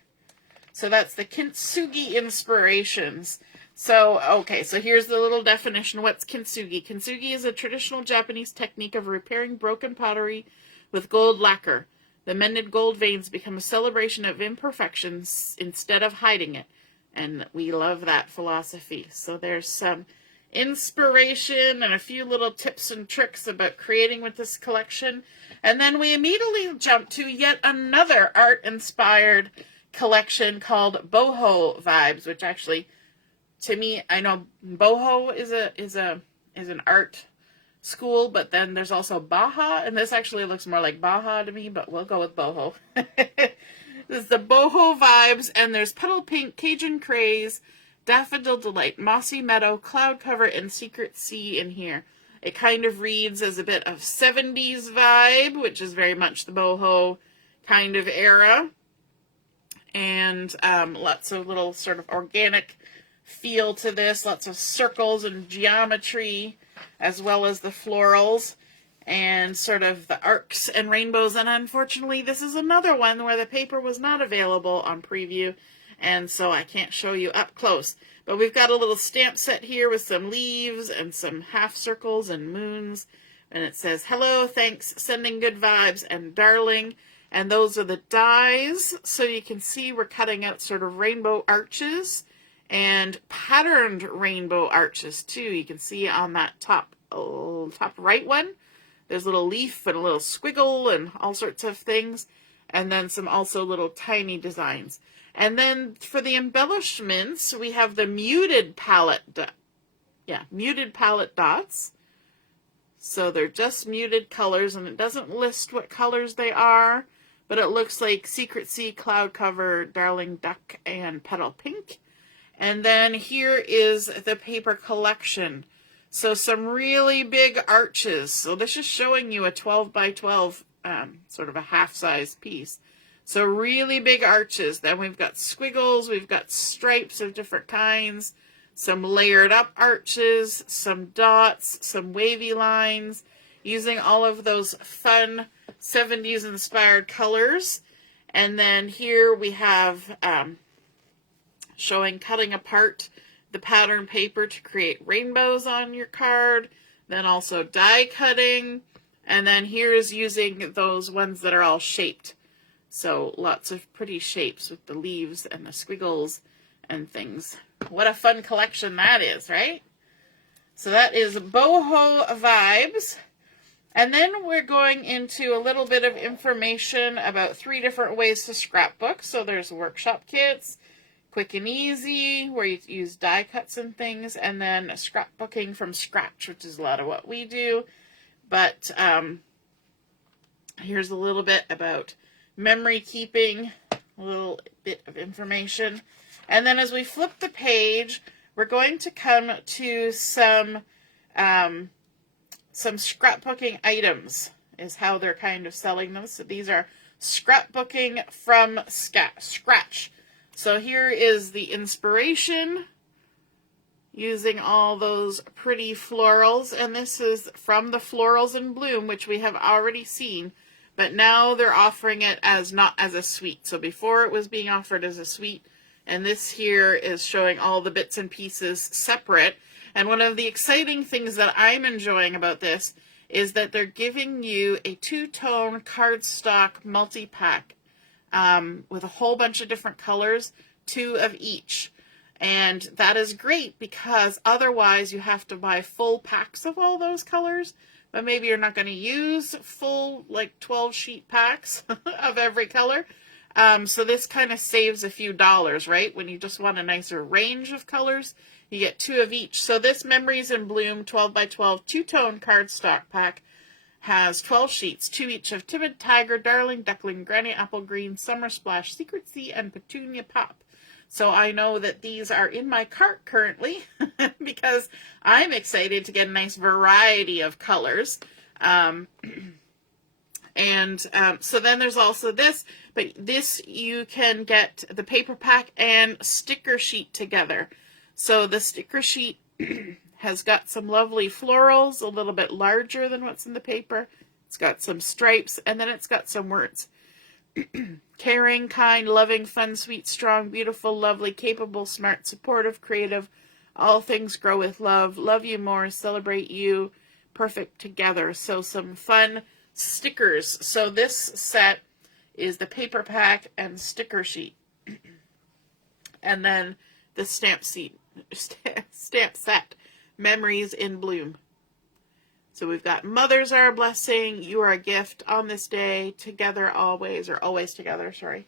So that's the Kintsugi Inspirations. So, okay, so here's the little definition. What's kintsugi? Kintsugi is a traditional Japanese technique of repairing broken pottery with gold lacquer. The mended gold veins become a celebration of imperfections instead of hiding it. And we love that philosophy. So there's some inspiration and a few little tips and tricks about creating with this collection. And then we immediately jump to yet another art-inspired collection called Boho Vibes, which actually, to me, I know boho is an art school, but then there's also Baja, and this actually looks more like Baja to me, but we'll go with boho. This is the Boho Vibes, and there's Petal Pink, Cajun Craze, Daffodil Delight, Mossy Meadow, Cloud Cover, and Secret Sea in here. It kind of reads as a bit of 70s vibe, which is very much the boho kind of era. And lots of little sort of organic feel to this, lots of circles and geometry. as well as the florals and sort of the arcs and rainbows. And unfortunately, this is another one where the paper was not available on preview, and so I can't show you up close. But we've got a little stamp set here with some leaves and some half circles and moons. And it says, hello, thanks, sending good vibes, and darling. And those are the dies. So you can see we're cutting out sort of rainbow arches and patterned rainbow arches too. You can see on that top right one, there's a little leaf and a little squiggle and all sorts of things. And then some also little tiny designs. And then for the embellishments, we have the muted palette dots. So they're just muted colors, and it doesn't list what colors they are, but it looks like Secret Sea, Cloud Cover, Darling Duck, and Petal Pink. And then here is the paper collection. So some really big arches. So this is showing you a 12 by 12, sort of a half-size piece. So really big arches. Then we've got squiggles, we've got stripes of different kinds, some layered up arches, some dots, some wavy lines, using all of those fun 70s inspired colors. And then here we have showing cutting apart the pattern paper to create rainbows on your card, then also die cutting, and then here's using those ones that are all shaped. So lots of pretty shapes with the leaves and the squiggles and things. What a fun collection that is, right? So that is Boho Vibes. And then we're going into a little bit of information about 3 different ways to scrapbook. So there's workshop kits, quick and easy, where you use die cuts and things, and then scrapbooking from scratch, which is a lot of what we do. But here's a little bit about memory keeping, a little bit of information. And then as we flip the page, we're going to come to some scrapbooking items, is how they're kind of selling them. So these are scrapbooking from scratch. So here is the inspiration, using all those pretty florals. And this is from the Florals in Bloom, which we have already seen. But now they're offering it as not as a suite. So before it was being offered as a suite, and this here is showing all the bits and pieces separate. And one of the exciting things that I'm enjoying about this is that they're giving you a 2-tone cardstock multi-pack with a whole bunch of different colors, 2 of each. And that is great because otherwise you have to buy full packs of all those colors. But maybe you're not going to use full, like 12 sheet packs of every color. So this kind of saves a few dollars, right? When you just want a nicer range of colors, you get 2 of each. So this Memories in Bloom 12 by 12 2-tone cardstock pack has 12 sheets, 2 each of Timid Tiger, Darling Duckling, Granny Apple Green, Summer Splash, Secret Sea, and Petunia Pop. So I know that these are in my cart currently because I'm excited to get a nice variety of colors. So then there's also this, but this you can get the paper pack and sticker sheet together. So the sticker sheet has got some lovely florals, a little bit larger than what's in the paper. It's got some stripes, and then it's got some words. Caring, kind, loving, fun, sweet, strong, beautiful, lovely, capable, smart, supportive, creative, all things grow with love, love you more, celebrate you, perfect together. So some fun stickers. So this set is the paper pack and sticker sheet. And then the stamp set, Memories in Bloom. So we've got Mothers are a blessing, you are a gift, on this day, together always, or always together, sorry.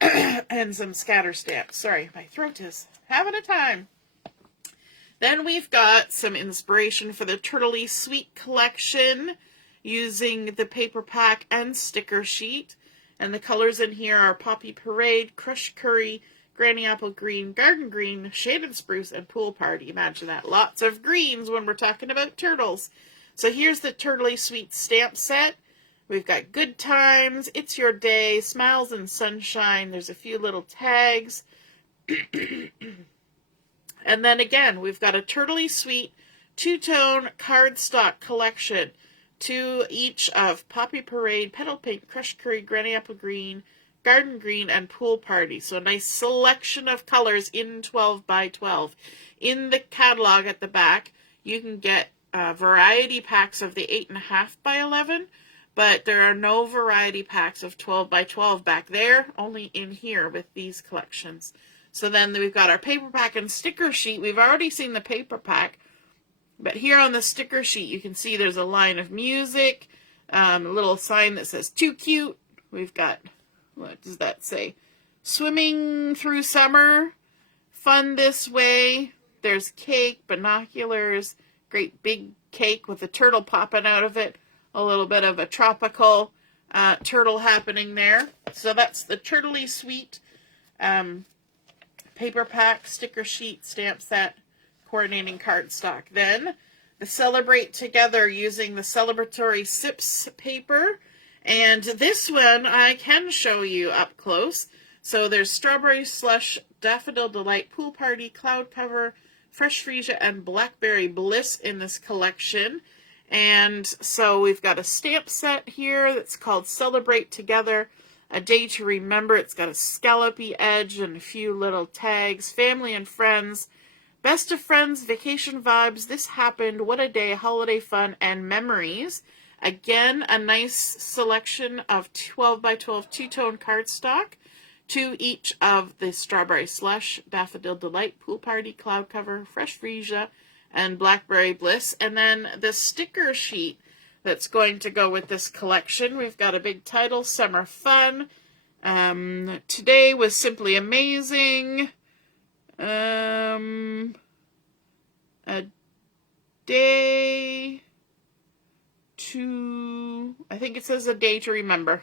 And some scatter stamps. Sorry, my throat is having a time. Then we've got some inspiration for the Turtley Sweet collection using the paper pack and sticker sheet. And the colors in here are Poppy Parade, Crush Curry, Granny Apple Green, Garden Green, Shaded Spruce, and Pool Party. Imagine that. Lots of greens when we're talking about turtles. So here's the Turtley Sweet stamp set. We've got Good Times, It's Your Day, Smiles and Sunshine. There's a few little tags. And then again, we've got a Turtley Sweet two-tone cardstock collection. 2 each of Poppy Parade, Petal Pink, Crushed Curry, Granny Apple Green, Garden Green, and Pool Party. So a nice selection of colors in 12 by 12. In the catalog at the back, you can get variety packs of the 8.5 by 11, but there are no variety packs of 12 by 12 back there, only in here with these collections. So then we've got our paper pack and sticker sheet. We've already seen the paper pack, but here on the sticker sheet, you can see there's a line of music, a little sign that says "Too Cute." We've got, what does that say? Swimming through summer, fun this way. There's cake, binoculars, great big cake with a turtle popping out of it. A little bit of a tropical turtle happening there. So that's the Turtley Sweet paper pack, sticker sheet, stamp set, coordinating cardstock. Then the Celebrate Together using the celebratory Sips paper. And this one I can show you up close. So there's Strawberry Slush, Daffodil Delight, Pool Party, Cloud Cover, Fresh Freesia, and Blackberry Bliss in this collection. And so we've got a stamp set here that's called Celebrate Together, A Day to Remember. It's got a scallopy edge and a few little tags. Family and friends, best of friends, vacation vibes, this happened, what a day, holiday fun, and memories. Again, a nice selection of 12 by 12 two-tone cardstock. 2 each of the Strawberry Slush, Daffodil Delight, Pool Party, Cloud Cover, Fresh Freesia, and Blackberry Bliss. And then the sticker sheet that's going to go with this collection. We've got a big title, Summer Fun. Today was simply amazing. A day to, I think it says a day to remember.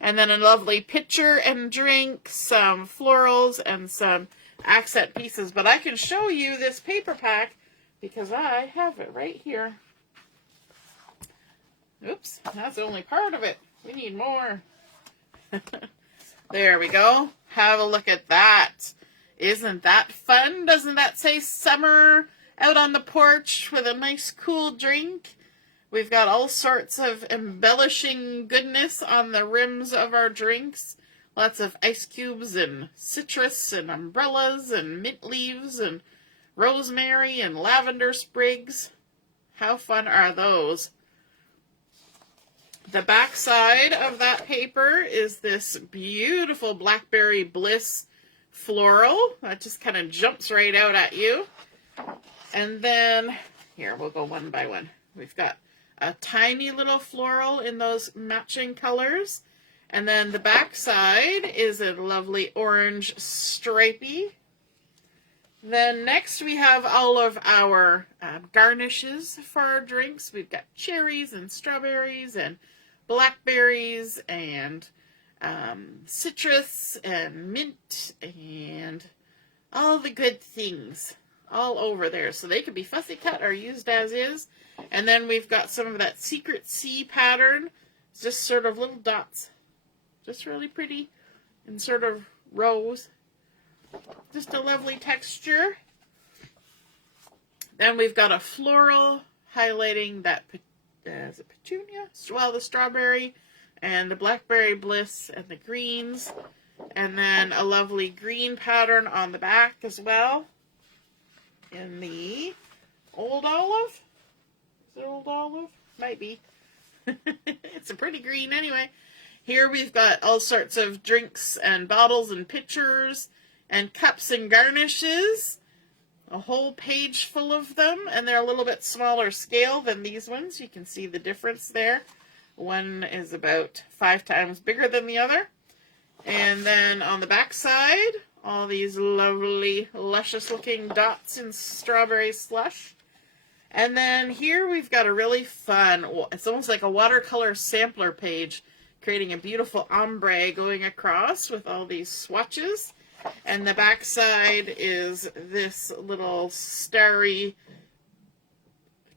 And then a lovely pitcher and drink, some florals, and some accent pieces. But I can show you this paper pack because I have it right here. Oops, that's the only part of it. We need more. There we go. Have a look at that. Isn't that fun? Doesn't that say summer out on the porch with a nice cool drink? We've got all sorts of embellishing goodness on the rims of our drinks. Lots of ice cubes and citrus and umbrellas and mint leaves and rosemary and lavender sprigs. How fun are those? The back side of that paper is this beautiful Blackberry Bliss floral. That just kind of jumps right out at you. And then, here, we'll go one by one. We've got a tiny little floral in those matching colors. And then the back side is a lovely orange stripey. Then next we have all of our garnishes for our drinks. We've got cherries and strawberries and blackberries and citrus and mint and all the good things all over there. So they could be fussy cut or used as is. And then we've got some of that Secret Sea pattern. It's just sort of little dots. Just really pretty in sort of rows. Just a lovely texture. Then we've got a floral highlighting that, is it petunia? Well, the strawberry and the Blackberry Bliss and the greens. And then a lovely green pattern on the back as well. In the Old Olive. Is it Old Olive? Might be. It's a pretty green anyway. Here we've got all sorts of drinks and bottles and pitchers and cups and garnishes. A whole page full of them, and they're a little bit smaller scale than these ones. You can see the difference there. One is about 5 times bigger than the other. And then on the back side, all these lovely, luscious looking dots in strawberry slush. And then here we've got a really fun, it's almost like a watercolor sampler page, creating a beautiful ombre going across with all these swatches. And the back side is this little starry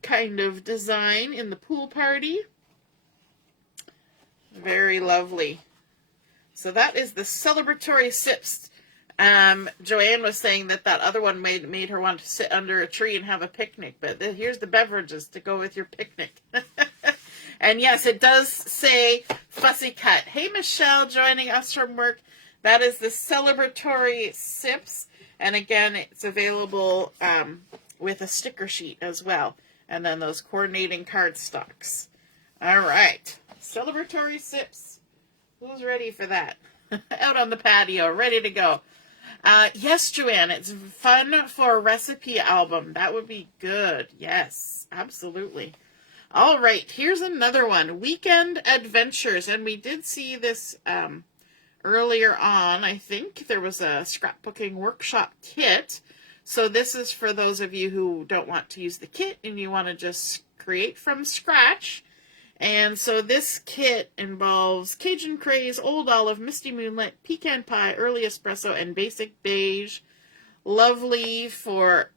kind of design in the Pool Party. Very lovely. So that is the Celebratory Sips Joanne was saying that other one made her want to sit under a tree and have a picnic, but here's the beverages to go with your picnic. And yes, it does say Fussy Cut. Hey, Michelle, joining us from work. That is the celebratory sips. And again, it's available with a sticker sheet as well. And then those coordinating cardstocks. All right. Celebratory sips. Who's ready for that? Out on the patio, ready to go. Yes, Joanne, it's fun for a recipe album. That would be good. Yes, absolutely. All right, here's another one. Weekend Adventures. And we did see this earlier on. I think there was a scrapbooking workshop kit. So this is for those of you who don't want to use the kit and you want to just create from scratch. And so this kit involves Cajun Craze, Old Olive, Misty Moonlight, Pecan Pie, Early Espresso, and Basic Beige. Lovely for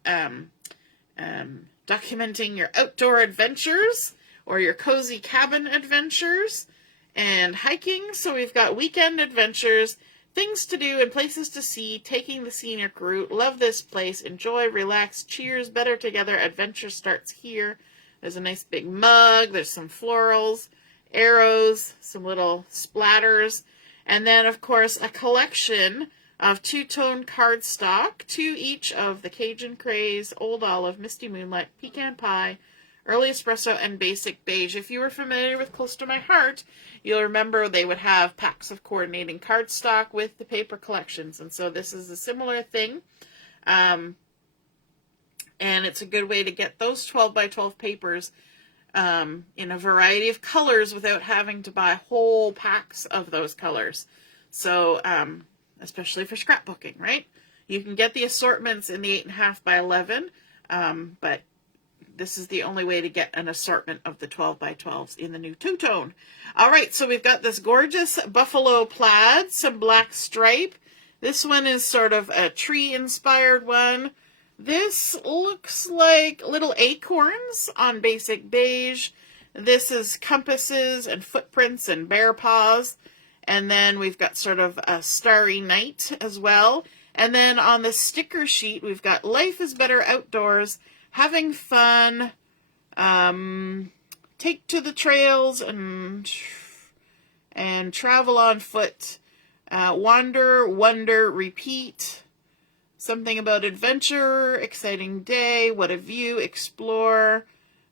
documenting your outdoor adventures or your cozy cabin adventures and hiking. So we've got weekend adventures, things to do and places to see, taking the scenic route. Love this place. Enjoy, relax, cheers, better together. Adventure starts here. There's a nice big mug. There's some florals, arrows, some little splatters. And then, of course, a collection of two-tone cardstock, 2 each of the Cajun Craze, Old Olive, Misty Moonlight, Pecan Pie, Early Espresso, and Basic Beige. If you were familiar with Close to My Heart, you'll remember they would have packs of coordinating cardstock with the paper collections. And so this is a similar thing. And it's a good way to get those 12 by 12 papers in a variety of colors without having to buy whole packs of those colors. So, especially for scrapbooking, right? You can get the assortments in the 8.5 by 11, but this is the only way to get an assortment of the 12 by 12s in the new two-tone. All right, so we've got this gorgeous buffalo plaid, some black stripe. This one is sort of a tree-inspired one. This looks like little acorns on Basic Beige. This is compasses and footprints and bear paws. And then we've got sort of a starry night as well. And then on the sticker sheet, we've got Life is Better Outdoors, Having Fun, Take to the Trails and Travel on Foot, Wander, Wonder, Repeat. Something about adventure, exciting day, what a view, explore,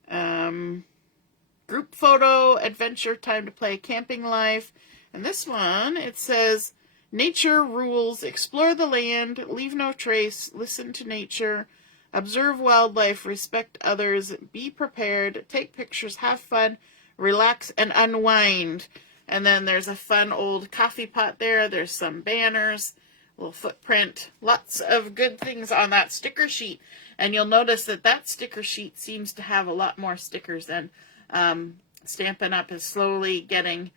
group photo, adventure, time to play, camping life. And this one, it says, nature rules, explore the land, leave no trace, listen to nature, observe wildlife, respect others, be prepared, take pictures, have fun, relax, and unwind. And then there's a fun old coffee pot there. There's some banners. Little footprint, lots of good things on that sticker sheet. And you'll notice that sticker sheet seems to have a lot more stickers, and Stampin' Up! Is slowly getting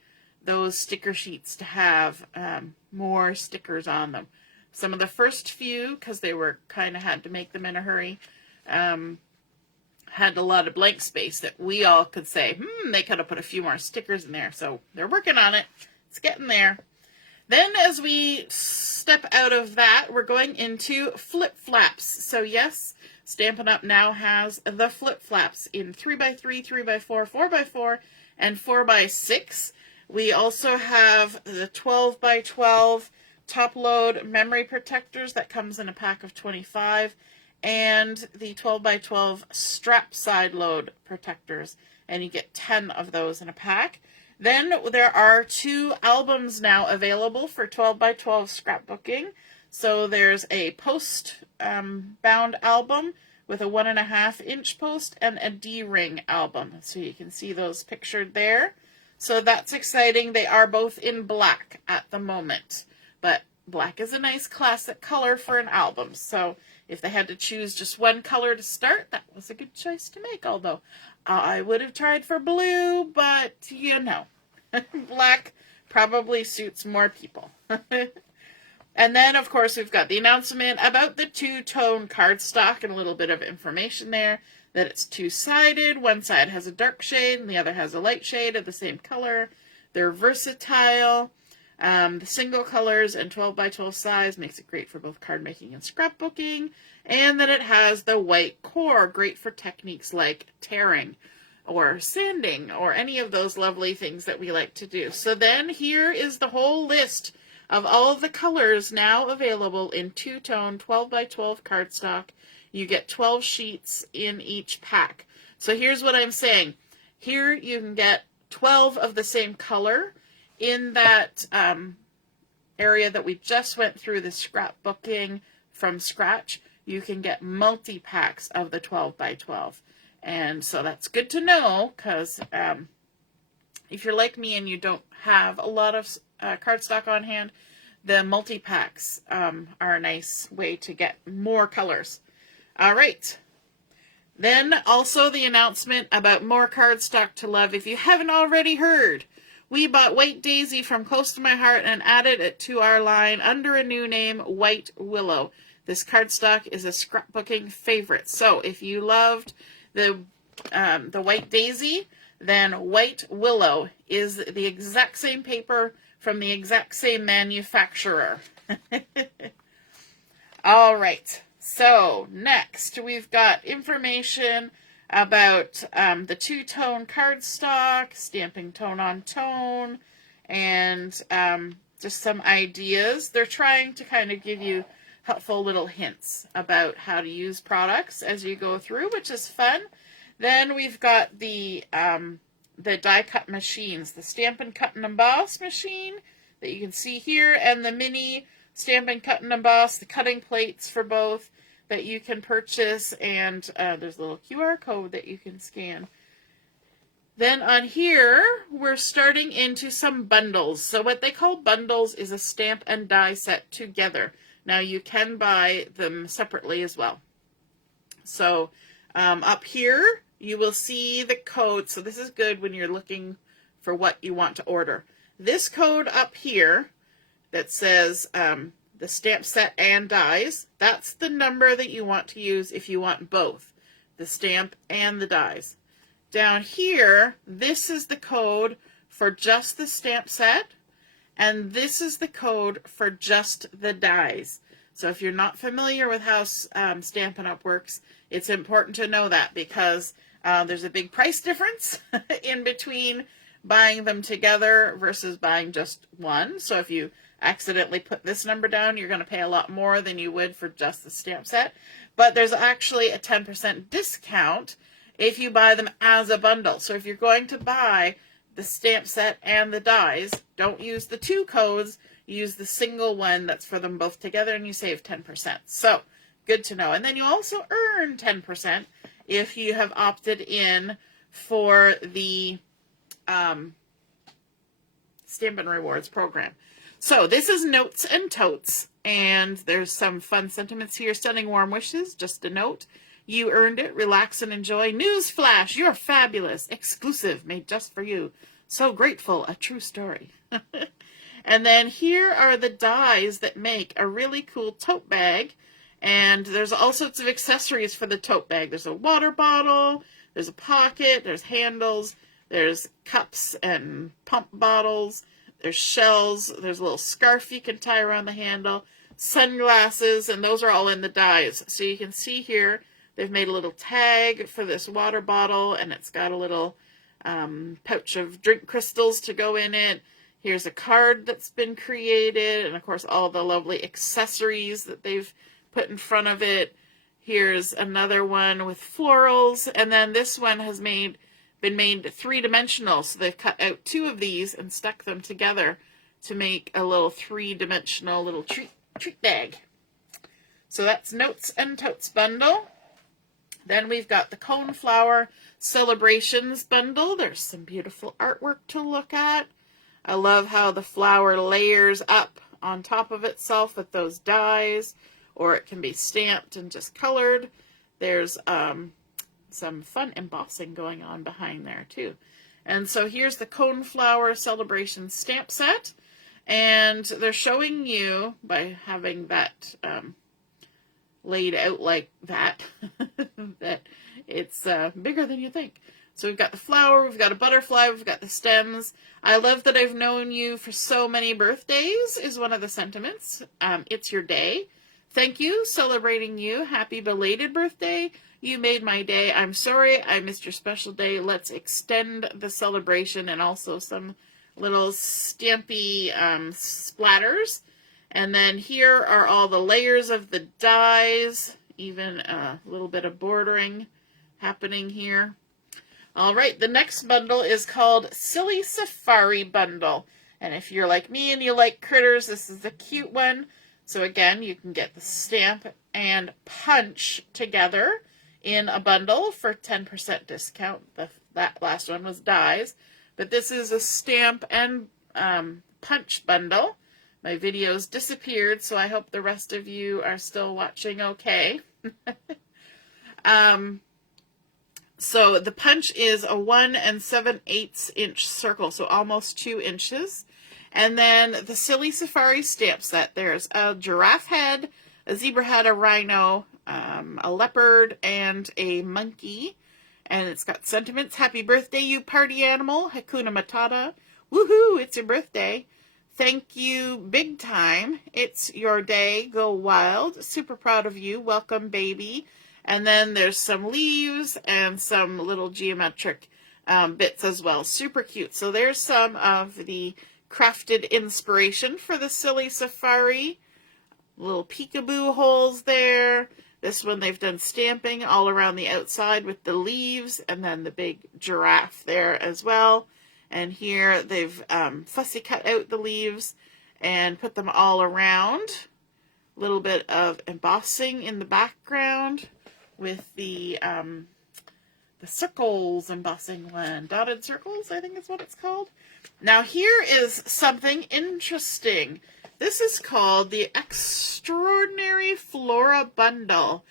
those sticker sheets to have more stickers on them. Some of the first few, because they were kind of had to make them in a hurry, had a lot of blank space that we all could say, they could have put a few more stickers in there. So they're working on it. It's getting there. Then as we step out of that, we're going into flip flaps. So yes, Stampin' Up! Now has the flip flaps in 3x3, 3x4, 4x4, and 4x6. We also have the 12 by 12 top load memory protectors that comes in a pack of 25, and the 12 by 12 strap side load protectors, and you get 10 of those in a pack. Then there are 2 albums now available for 12 by 12 scrapbooking. So there's a post bound album with a 1.5 inch post and a D-ring album. So you can see those pictured there. So that's exciting. They are both in black at the moment, but black is a nice classic color for an album. So if they had to choose just one color to start, that was a good choice to make. Although I would have tried for blue, but you know, black probably suits more people. And then, of course, we've got the announcement about the 2-tone cardstock and a little bit of information there, that it's 2-sided. One side has a dark shade and the other has a light shade of the same color. They're versatile. The single colors and 12 by 12 size makes it great for both card making and scrapbooking. And then it has the white core, great for techniques like tearing or sanding or any of those lovely things that we like to do. So then here is the whole list of all of the colors now available in two-tone 12 by 12 cardstock. You get 12 sheets in each pack. So here's what I'm saying. Here you can get 12 of the same color. In that area that we just went through, the scrapbooking from scratch, you can get multi-packs of the 12 by 12. And so that's good to know, because if you're like me and you don't have a lot of cardstock on hand, the multi-packs are a nice way to get more colors. All right. Then also the announcement about more cardstock to love. If you haven't already heard, we bought White Daisy from Close to My Heart and added it to our line under a new name, White Willow. This cardstock is a scrapbooking favorite. So if you loved the White Daisy, then White Willow is the exact same paper from the exact same manufacturer. All right. So next we've got information about the two-tone cardstock, stamping tone on tone, and just some ideas. They're trying to kind of give you helpful little hints about how to use products as you go through, which is fun. Then we've got the die cut machines, the Stamp and Cut and Emboss machine that you can see here, and the mini Stamp and Cut and Emboss, the cutting plates for both that you can purchase, and there's a little QR code that you can scan. Then on here, we're starting into some bundles. So what they call bundles is a stamp and die set together. Now you can buy them separately as well. So up here, you will see the code. So this is good when you're looking for what you want to order. This code up here that says the stamp set and dies, that's the number that you want to use if you want both, the stamp and the dies. Down here, this is the code for just the stamp set, and this is the code for just the dies. So if you're not familiar with how Stampin' Up! Works, it's important to know that, because there's a big price difference in between buying them together versus buying just one. So if you accidentally put this number down, you're going to pay a lot more than you would for just the stamp set. But there's actually a 10% discount if you buy them as a bundle. So if you're going to buy the stamp set and the dies, don't use the two codes, use the single one that's for them both together, and you save 10%. So good to know. And then you also earn 10% if you have opted in for the Stampin' Rewards program. So this is Notes and Totes, and there's some fun sentiments here. Sending warm wishes, just a note. You earned it. Relax and enjoy. Newsflash, you're fabulous. Exclusive, made just for you. So grateful, a true story. And then here are the dies that make a really cool tote bag. And there's all sorts of accessories for the tote bag. There's a water bottle, there's a pocket, there's handles, there's cups and pump bottles, there's shells, there's a little scarf you can tie around the handle, sunglasses, and those are all in the dies. So you can see here, they've made a little tag for this water bottle, and it's got a little pouch of drink crystals to go in it. Here's a card that's been created, and of course all the lovely accessories that they've put in front of it. Here's another one with florals, and then this one has been made three-dimensional, so they've cut out two of these and stuck them together to make a little three-dimensional little treat bag. So that's Notes and Totes bundle. Then we've got the Coneflower Celebrations bundle. There's some beautiful artwork to look at. I love how the flower layers up on top of itself with those dies, or it can be stamped and just colored. There's some fun embossing going on behind there too. And so here's the Coneflower Celebration stamp set, and they're showing you, by having that laid out like that, that it's bigger than you think. So we've got the flower, we've got a butterfly, we've got the stems. I love that I've known you for so many birthdays is one of the sentiments. It's your day. Thank you, celebrating you. Happy belated birthday. You made my day. I'm sorry I missed your special day. Let's extend the celebration, and also some little stampy splatters. And then here are all the layers of the dies, even a little bit of bordering happening here. All right, the next bundle is called Silly Safari Bundle. And if you're like me and you like critters, this is a cute one. So again, you can get the stamp and punch together in a bundle for 10% discount. That last one was dies. But this is a stamp and punch bundle. My videos disappeared, so I hope the rest of you are still watching okay. So the punch is a 1 7/8 inch circle, so almost 2 inches. And then the Silly Safari stamp set, there's a giraffe head, a zebra head, a rhino, a leopard, and a monkey. And it's got sentiments: happy birthday, you party animal, Hakuna Matata, woohoo, it's your birthday, thank you big time, it's your day, go wild, super proud of you, welcome baby. And then there's some leaves and some little geometric bits as well. Super cute. So there's some of the crafted inspiration for the Silly Safari. Little peekaboo holes there. This one they've done stamping all around the outside with the leaves, and then the big giraffe there as well. And here they've fussy cut out the leaves and put them all around. A little bit of embossing in the background with the circles embossing one. Dotted circles, I think is what it's called. Now here is something interesting. This is called the Extraordinary Flora Bundle.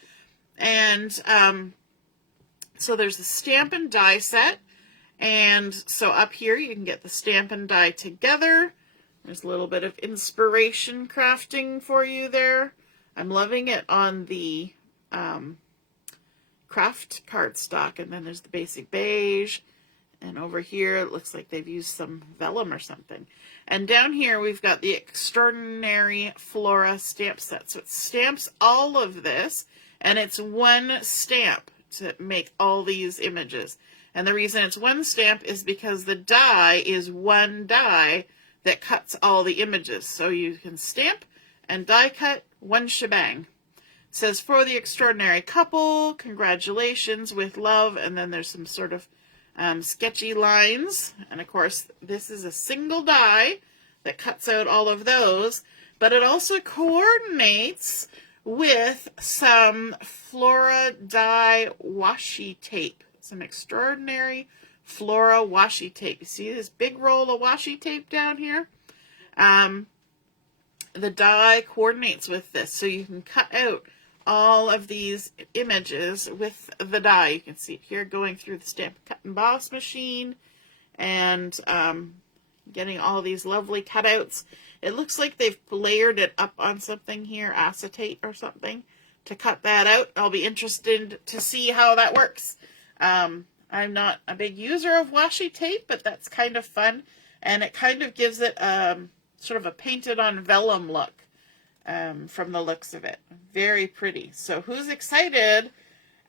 And so there's a stamp and die set. And so up here you can get the stamp and die together. There's a little bit of inspiration crafting for you there. I'm loving it on the craft cardstock, and then there's the basic beige, and over here it looks like they've used some vellum or something. And down here we've got the Extraordinary Flora stamp set. So it stamps all of this, and it's one stamp to make all these images. And the reason it's one stamp is because the die is one die that cuts all the images. So you can stamp and die cut one shebang. It says, for the extraordinary couple, congratulations, with love, and then there's some sort of sketchy lines. And of course, this is a single die that cuts out all of those, but it also coordinates with some Flora die washi tape, some extraordinary Flora washi tape. You see this big roll of washi tape down here? The die coordinates with this, so you can cut out all of these images with the die. You can see it here going through the stamp cut and emboss machine, and getting all these lovely cutouts. It looks like they've layered it up on something here, acetate or something, to cut that out. I'll be interested to see how that works. I'm not a big user of washi tape, but that's kind of fun, and it kind of gives it sort of a painted on vellum look from the looks of it. Very pretty. So who's excited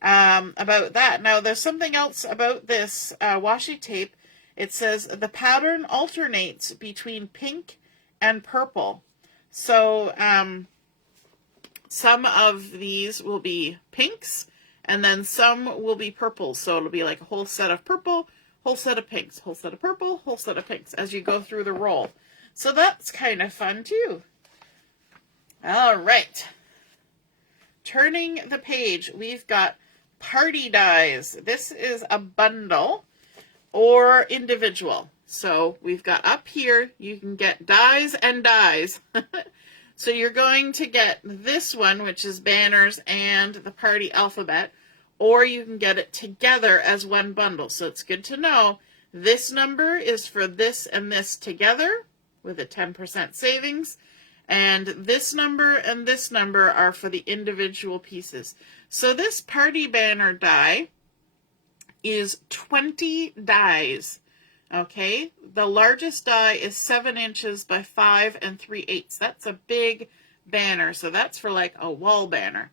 about that? Now there's something else about this washi tape. It says the pattern alternates between pink and purple. So some of these will be pinks, and then some will be purples. So it'll be like a whole set of purple, whole set of pinks, whole set of purple, whole set of pinks as you go through the roll. So that's kind of fun too. All right. Turning the page, we've got party dies. This is a bundle or individual. So we've got up here, you can get dies and dies. So you're going to get this one, which is banners and the party alphabet, or you can get it together as one bundle. So it's good to know this number is for this and this together with a 10% savings, and this number and this number are for the individual pieces. So this party banner die is 20 dies. Okay, the largest die is 7 inches by 5 3/8. That's a big banner, so that's for like a wall banner.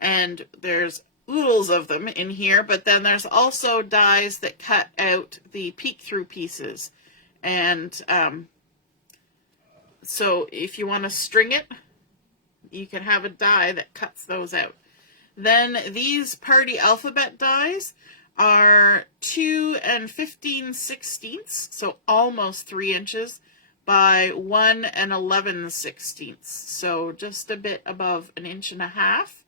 And there's oodles of them in here, but then there's also dies that cut out the peek-through pieces. And so if you want to string it, you can have a die that cuts those out. Then these party alphabet dies are 2 15/16, so almost 3 inches, by 1 11/16, so just a bit above 1.5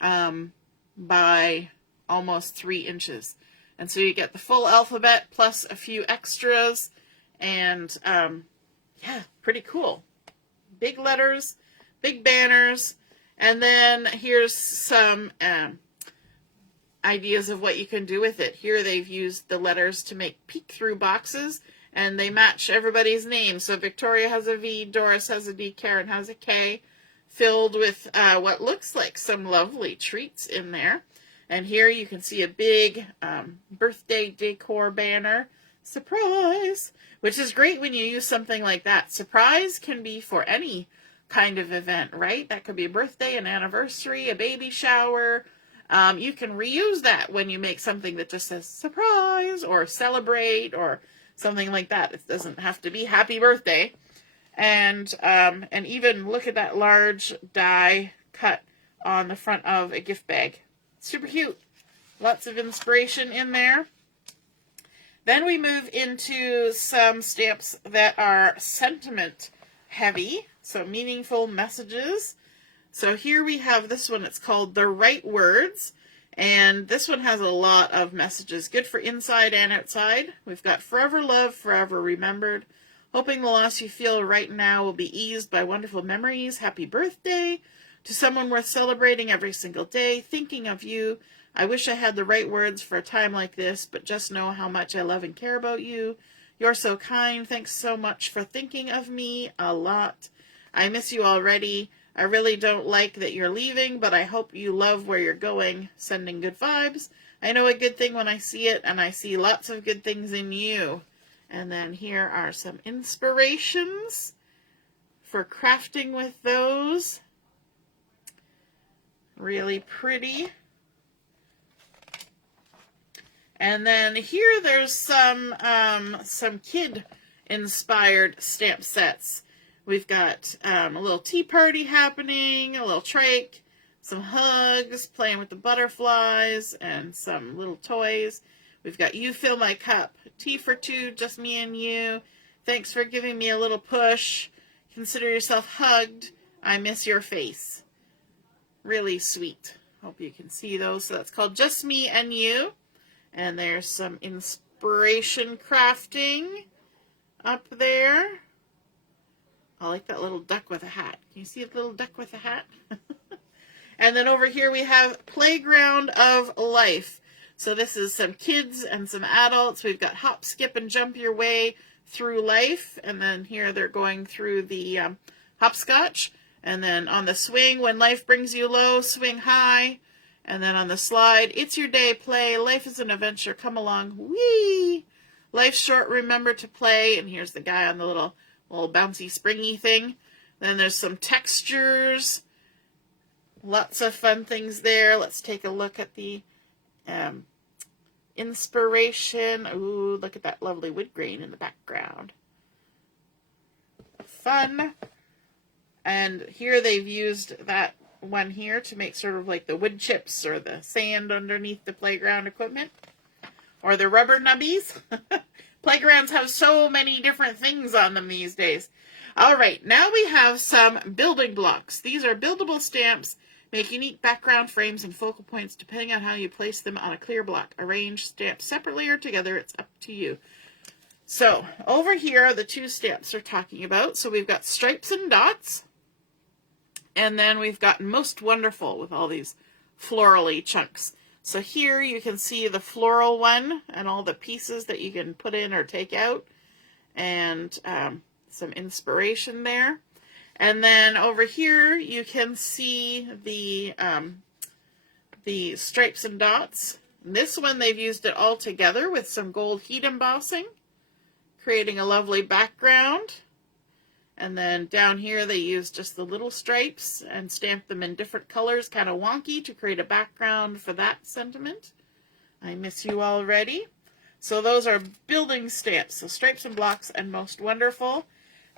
inches, by almost 3 inches. And so you get the full alphabet plus a few extras, and yeah, pretty cool. Big letters, big banners, and then here's some ideas of what you can do with it. Here they've used the letters to make peek-through boxes, and they match everybody's name. So Victoria has a V, Doris has a D, Karen has a K, filled with what looks like some lovely treats in there. And here you can see a big birthday decor banner. Surprise! Which is great when you use something like that. Surprise can be for any kind of event, right? That could be a birthday, an anniversary, a baby shower. You can reuse that when you make something that just says surprise or celebrate or something like that. It doesn't have to be happy birthday. And even look at that large die cut on the front of a gift bag. Super cute. Lots of inspiration in there. Then we move into some stamps that are sentiment heavy, so meaningful messages. So here we have this one. It's called The Right Words. And this one has a lot of messages. Good for inside and outside. We've got forever loved, forever remembered. Hoping the loss you feel right now will be eased by wonderful memories. Happy birthday. To someone worth celebrating every single day. Thinking of you. I wish I had the right words for a time like this, but just know how much I love and care about you. You're so kind. Thanks so much for thinking of me a lot. I miss you already. I really don't like that you're leaving, but I hope you love where you're going. Sending good vibes. I know a good thing when I see it, and I see lots of good things in you. And then here are some inspirations for crafting with those. Really pretty. And then here there's some kid-inspired stamp sets. We've got a little tea party happening, a little trike, some hugs, playing with the butterflies, and some little toys. We've got You Fill My Cup, tea for two, just me and you. Thanks for giving me a little push. Consider yourself hugged. I miss your face. Really sweet. Hope you can see those. So that's called Just Me and You. And there's some inspiration crafting up there. I like that little duck with a hat. Can you see the little duck with a hat? And then over here we have Playground of Life. So this is some kids and some adults. We've got hop, skip, and jump your way through life. And then here they're going through the hopscotch. And then on the swing, when life brings you low, swing high. And then on the slide, it's your day, play. Life is an adventure, come along. Whee! Life's short, remember to play. And here's the guy on the little bouncy, springy thing. Then there's some textures. Lots of fun things there. Let's take a look at the inspiration. Ooh, look at that lovely wood grain in the background. Fun. And here they've used that one here to make sort of like the wood chips or the sand underneath the playground equipment. Or the rubber nubbies. Playgrounds have so many different things on them these days. All right, now we have some building blocks. These are buildable stamps. Make unique background frames and focal points depending on how you place them on a clear block. Arrange stamps separately or together. It's up to you. So over here are the two stamps they're talking about. So we've got stripes and dots. And then we've got Most Wonderful with all these florally chunks. So here you can see the floral one and all the pieces that you can put in or take out. And some inspiration there. And then over here you can see the stripes and dots. This one, they've used it all together with some gold heat embossing, creating a lovely background. And then down here, they used just the little stripes and stamped them in different colors, kind of wonky, to create a background for that sentiment. I miss you already. So those are building stamps. So stripes and blocks and most wonderful.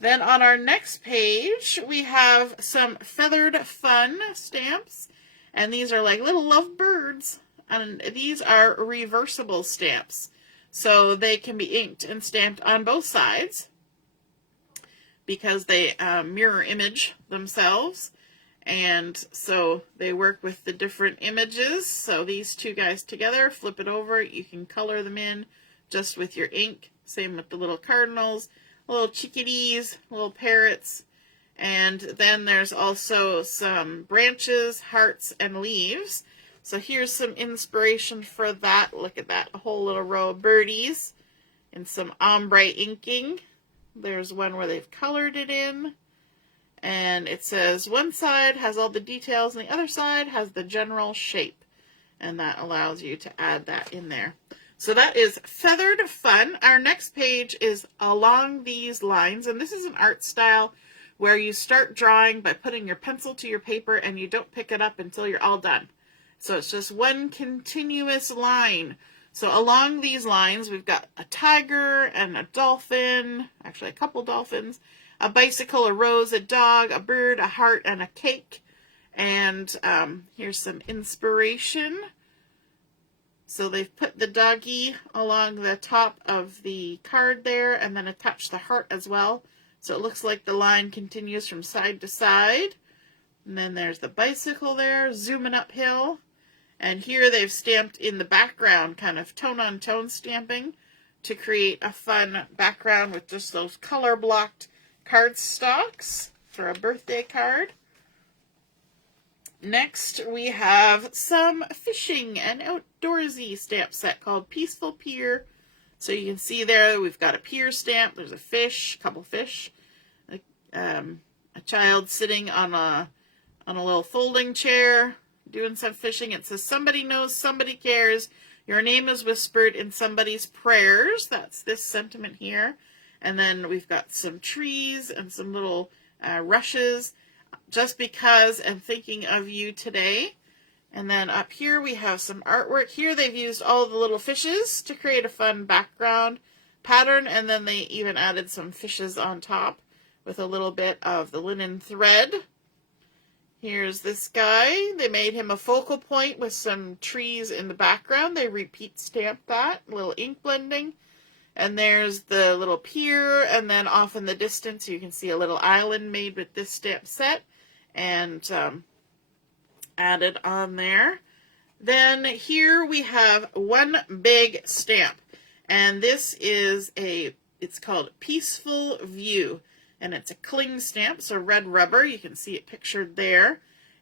Then on our next page, we have some feathered fun stamps. And these are like little lovebirds. And these are reversible stamps. So they can be inked and stamped on both sides because they mirror image themselves. And so they work with the different images. So these two guys together, flip it over, you can color them in just with your ink. Same with the little cardinals, little chickadees, little parrots. And then there's also some branches, hearts, and leaves. So here's some inspiration for that. Look at that, a whole little row of birdies and some ombre inking. There's one where they've colored it in. And it says one side has all the details and the other side has the general shape. And that allows you to add that in there. So that is Feathered Fun. Our next page is Along These Lines. And this is an art style where you start drawing by putting your pencil to your paper and you don't pick it up until you're all done. So it's just one continuous line. So along these lines, we've got a tiger and a dolphin, actually a couple dolphins, a bicycle, a rose, a dog, a bird, a heart, and a cake. And here's some inspiration. So they've put the doggy along the top of the card there and then attached the heart as well. So it looks like the line continues from side to side. And then there's the bicycle there, zooming uphill. And here they've stamped in the background, kind of tone-on-tone stamping to create a fun background with just those color-blocked cardstocks for a birthday card. Next, we have some fishing and outdoorsy stamp set called Peaceful Pier. So you can see there we've got a pier stamp. There's a fish, a couple fish, a child sitting on a little folding chair doing some fishing. It says, somebody knows, somebody cares. Your name is whispered in somebody's prayers. That's this sentiment here. And then we've got some trees and some little rushes. Just because and thinking of you today. And then up here we have some artwork. Here they've used all the little fishes to create a fun background pattern. And then they even added some fishes on top with a little bit of the linen thread. Here's this guy. They made him a focal point with some trees in the background. They repeat stamped that, a little ink blending. And there's the little pier, and then off in the distance you can see a little island made with this stamp set and added on there. Then here we have one big stamp, and this is it's called Peaceful View. And it's a cling stamp, so red rubber. You can see it pictured there.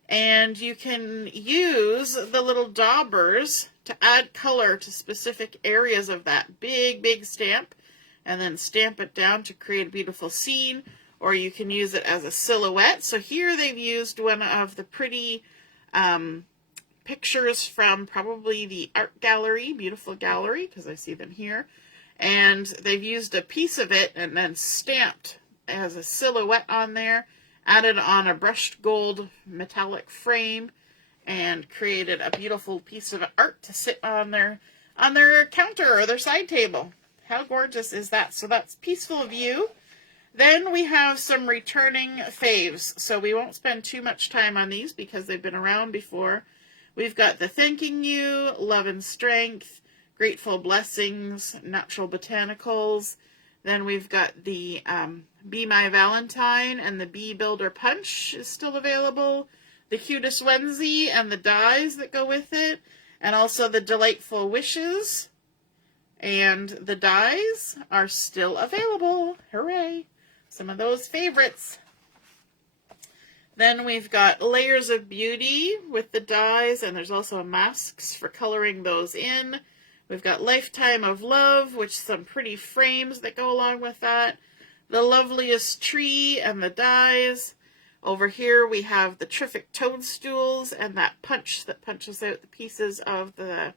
And you can use the little daubers to add color to specific areas of that big, big stamp. And then stamp it down to create a beautiful scene. Or you can use it as a silhouette. So here they've used one of the pretty pictures from probably the art gallery, beautiful gallery, because I see them here. And they've used a piece of it and then stamped as a silhouette on there, added on a brushed gold metallic frame, and created a beautiful piece of art to sit on their counter or their side table. How gorgeous is that? So that's Peaceful View. Then we have some returning faves. So we won't spend too much time on these because they've been around before. We've got the Thanking You, Love and Strength, Grateful Blessings, Natural Botanicals. Then we've got the Be My Valentine and the Bee Builder Punch is still available. The Cutest Wednesday and the dies that go with it. And also the Delightful Wishes and the dies are still available. Hooray! Some of those favorites. Then we've got Layers of Beauty with the dies, and there's also masks for coloring those in. We've got Lifetime of Love, which some pretty frames that go along with that. The Loveliest Tree and the dies. Over here we have the Terrific Toadstools and that punch that punches out the pieces of the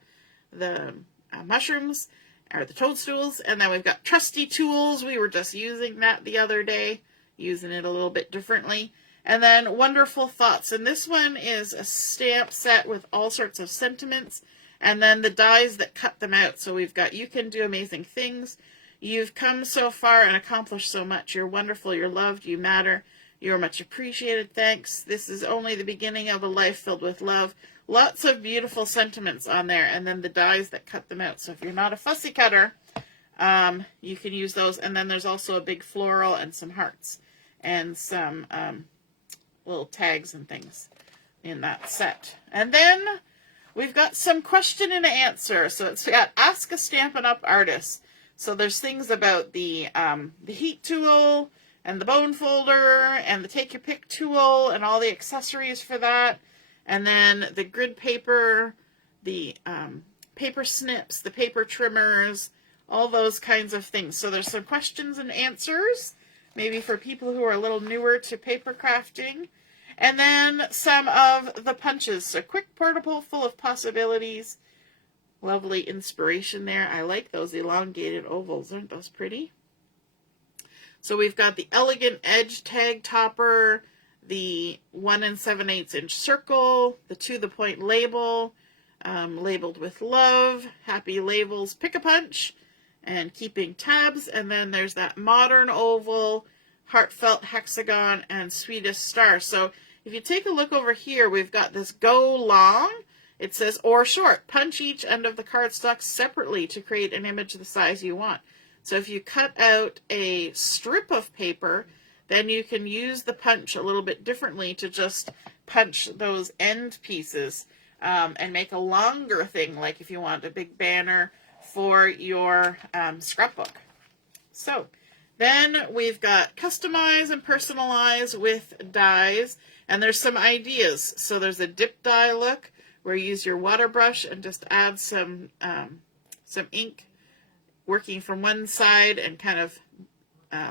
mushrooms, or the toadstools. And then we've got trusty tools. We were just using that the other day, using it a little bit differently. And then wonderful thoughts. And this one is a stamp set with all sorts of sentiments. And then the dies that cut them out. So we've got, you can do amazing things. You've come so far and accomplished so much. You're wonderful. You're loved. You matter. You are much appreciated. Thanks. This is only the beginning of a life filled with love. Lots of beautiful sentiments on there. And then the dies that cut them out. So if you're not a fussy cutter, you can use those. And then there's also a big floral and some hearts and some little tags and things in that set. And then we've got some question and answer. So it's got Ask a Stampin' Up! Artist. So there's things about the heat tool and the bone folder and the take your pick tool and all the accessories for that. And then the grid paper, the paper snips, the paper trimmers, all those kinds of things. So there's some questions and answers, maybe for people who are a little newer to paper crafting. And then some of the punches. So quick, portable, full of possibilities. Lovely inspiration there. I like those elongated ovals. Aren't those pretty? So we've got the elegant edge tag topper, the 1 7/8 inch circle, the to the point label, labeled with love, happy labels, pick a punch, and keeping tabs. And then there's that modern oval, heartfelt hexagon, and sweetest star. So if you take a look over here, we've got this go long. It says or short. Punch each end of the cardstock separately to create an image the size you want. So if you cut out a strip of paper, then you can use the punch a little bit differently to just punch those end pieces and make a longer thing, like if you want a big banner for your scrapbook. So then we've got customize and personalize with dies, and there's some ideas. So there's a dip die look where you use your water brush and just add some ink working from one side and kind of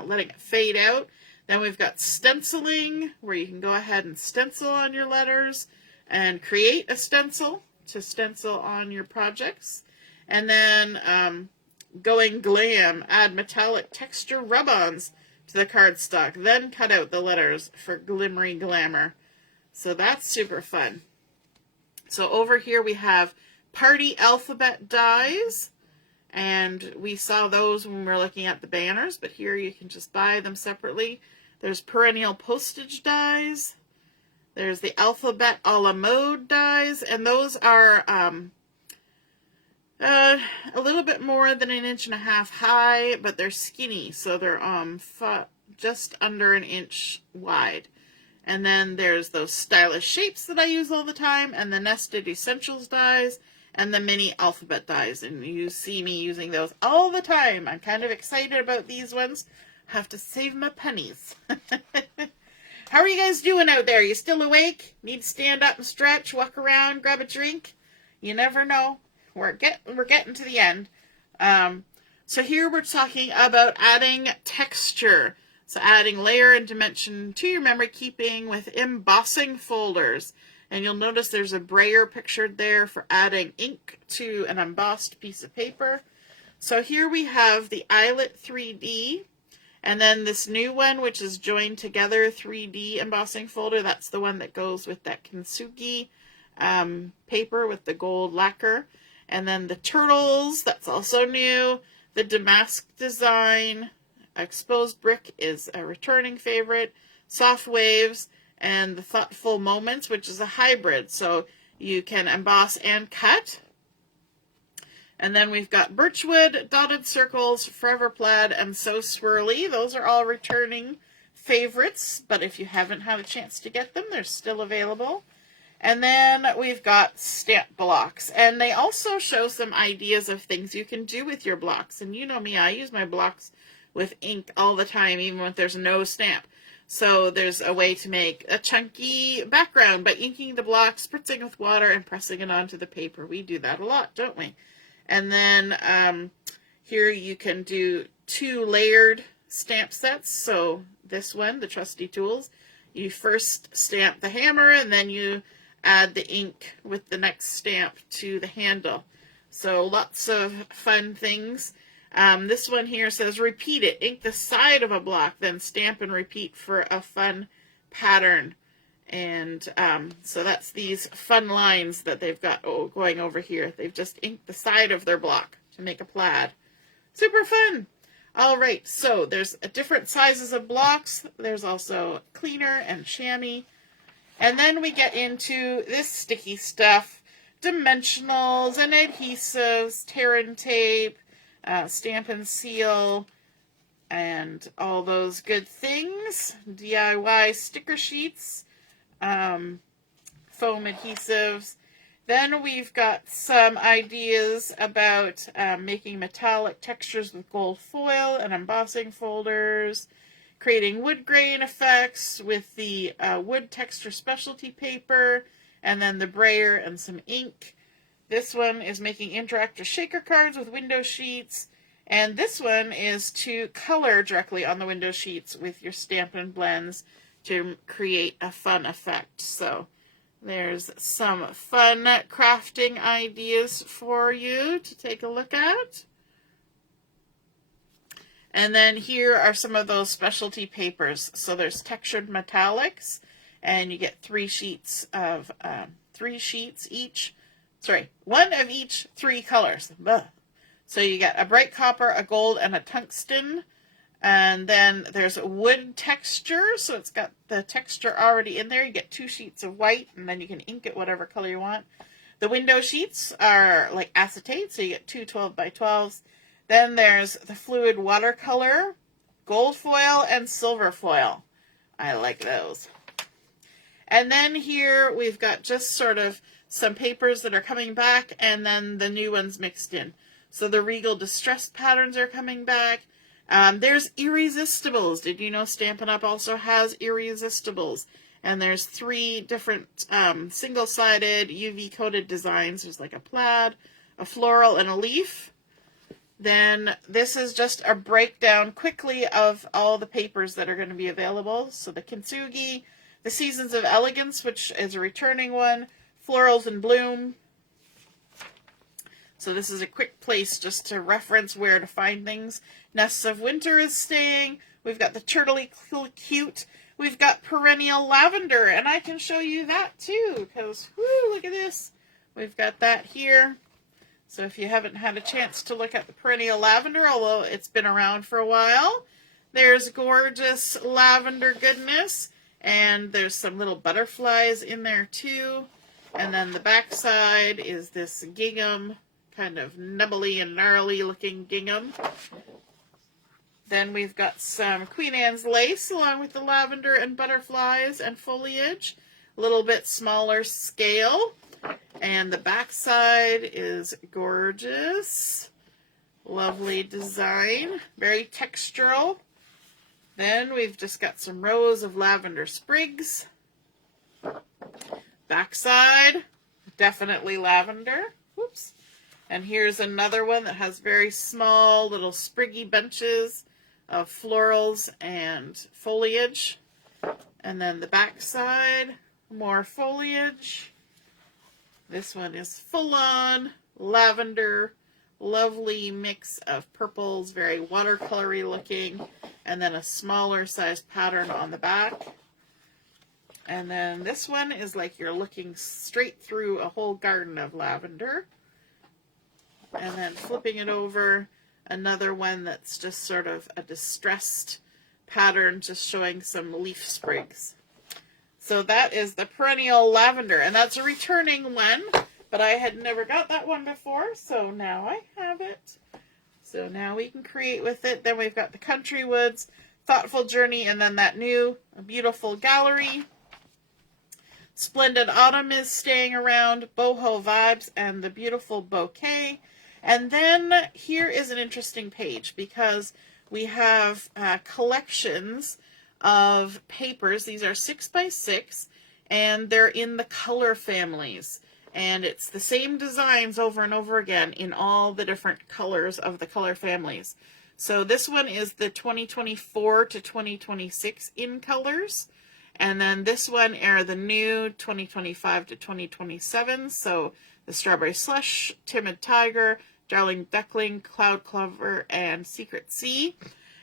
letting it fade out. Then we've got stenciling, where you can go ahead and stencil on your letters and create a stencil to stencil on your projects. And then going glam, add metallic texture rub-ons to the cardstock, then cut out the letters for glimmery glamour. So that's super fun. So over here we have party alphabet dies, and we saw those when we were looking at the banners, but here you can just buy them separately. There's perennial postage dies. There's the alphabet a la mode dies, and those are a little bit more than 1.5 inches high, but they're skinny, so they're just under 1 inch wide. And then there's those stylish shapes that I use all the time, and the nested essentials dies, and the mini alphabet dies. And you see me using those all the time. I'm kind of excited about these ones. Have to save my pennies. How are you guys doing out there? You still awake? Need to stand up and stretch, walk around, grab a drink? You never know. We're getting to the end. So here we're talking about adding texture. So adding layer and dimension to your memory keeping with embossing folders. And you'll notice there's a brayer pictured there for adding ink to an embossed piece of paper. So here we have the eyelet 3D. And then this new one, which is joined together 3D embossing folder. That's the one that goes with that kintsugi paper with the gold lacquer. And then the turtles, that's also new. The damask design. Exposed brick is a returning favorite. Soft waves and the thoughtful moments, which is a hybrid. So you can emboss and cut. And then we've got birchwood, dotted circles, forever plaid, and so swirly. Those are all returning favorites, but if you haven't had a chance to get them, they're still available. And then we've got stamp blocks, and they also show some ideas of things you can do with your blocks. And you know me, I use my blocks with ink all the time, even when there's no stamp. So there's a way to make a chunky background by inking the block, spritzing with water, and pressing it onto the paper. We do that a lot, don't we? And then here you can do 2 layered stamp sets. So this one, the trusty tools, you first stamp the hammer and then you add the ink with the next stamp to the handle. So lots of fun things. This one here says, repeat it. Ink the side of a block, then stamp and repeat for a fun pattern. And so that's these fun lines that they've got going over here. They've just inked the side of their block to make a plaid. Super fun. All right, so there's different sizes of blocks. There's also cleaner and chamois. And then we get into this sticky stuff, dimensionals and adhesives, tear and tape, stamp and seal, and all those good things. DIY sticker sheets, foam adhesives. Then we've got some ideas about making metallic textures with gold foil and embossing folders, creating wood grain effects with the wood texture specialty paper, and then the brayer and some ink. This one is making interactive shaker cards with window sheets, and this one is to color directly on the window sheets with your Stampin' Blends to create a fun effect. So there's some fun crafting ideas for you to take a look at. And then here are some of those specialty papers. So there's textured metallics, and you get 3 sheets of 3 sheets each. Sorry, 1 of each 3 colors. Ugh. So you get a bright copper, a gold, and a tungsten. And then there's a wood texture, so it's got the texture already in there. You get 2 sheets of white, and then you can ink it whatever color you want. The window sheets are like acetate, so you get 2 12 by 12s. Then there's the fluid watercolor, gold foil, and silver foil. I like those. And then here we've got just sort of some papers that are coming back, and then the new ones mixed in. So the Regal Distressed patterns are coming back. There's Irresistibles. Did you know Stampin' Up! Also has Irresistibles? And there's 3 different single-sided UV-coated designs. There's like a plaid, a floral, and a leaf. Then this is just a breakdown quickly of all the papers that are going to be available. So the Kintsugi, the Seasons of Elegance, which is a returning one, Florals in Bloom. So this is a quick place just to reference where to find things. Nests of Winter is staying. We've got the Turtley Cute. We've got Perennial Lavender, and I can show you that too, because, whoo, look at this. We've got that here. So if you haven't had a chance to look at the Perennial Lavender, although it's been around for a while, there's gorgeous lavender goodness, and there's some little butterflies in there too. And then the back side is this gingham, kind of nubbly and gnarly looking gingham. Then we've got some Queen Anne's lace along with the lavender and butterflies and foliage, a little bit smaller scale. And the back side is gorgeous. Lovely design. Very textural. Then we've just got some rows of lavender sprigs. Back side, definitely lavender. Whoops. And here's another one that has very small little spriggy bunches of florals and foliage. And then the back side, more foliage. This one is full-on lavender, lovely mix of purples, very watercolory looking, and then a smaller size pattern on the back. And then this one is like you're looking straight through a whole garden of lavender. And then flipping it over, another one that's just sort of a distressed pattern, just showing some leaf sprigs. So that is the Perennial Lavender, and that's a returning one, but I had never got that one before, so now I have it. So now we can create with it. Then we've got the Country Woods, Thoughtful Journey, and then that new beautiful gallery. Splendid Autumn is staying around, Boho Vibes, and the beautiful Bouquet. And then here is an interesting page because we have collections of papers. These are 6 by 6, and they're in the color families. And it's the same designs over and over again in all the different colors of the color families. So this one is the 2024 to 2026 in colors. And then this one are the new 2025 to 2027. So the the Strawberry Slush, Timid Tiger, Darling Duckling, Cloud Clover, and Secret Sea.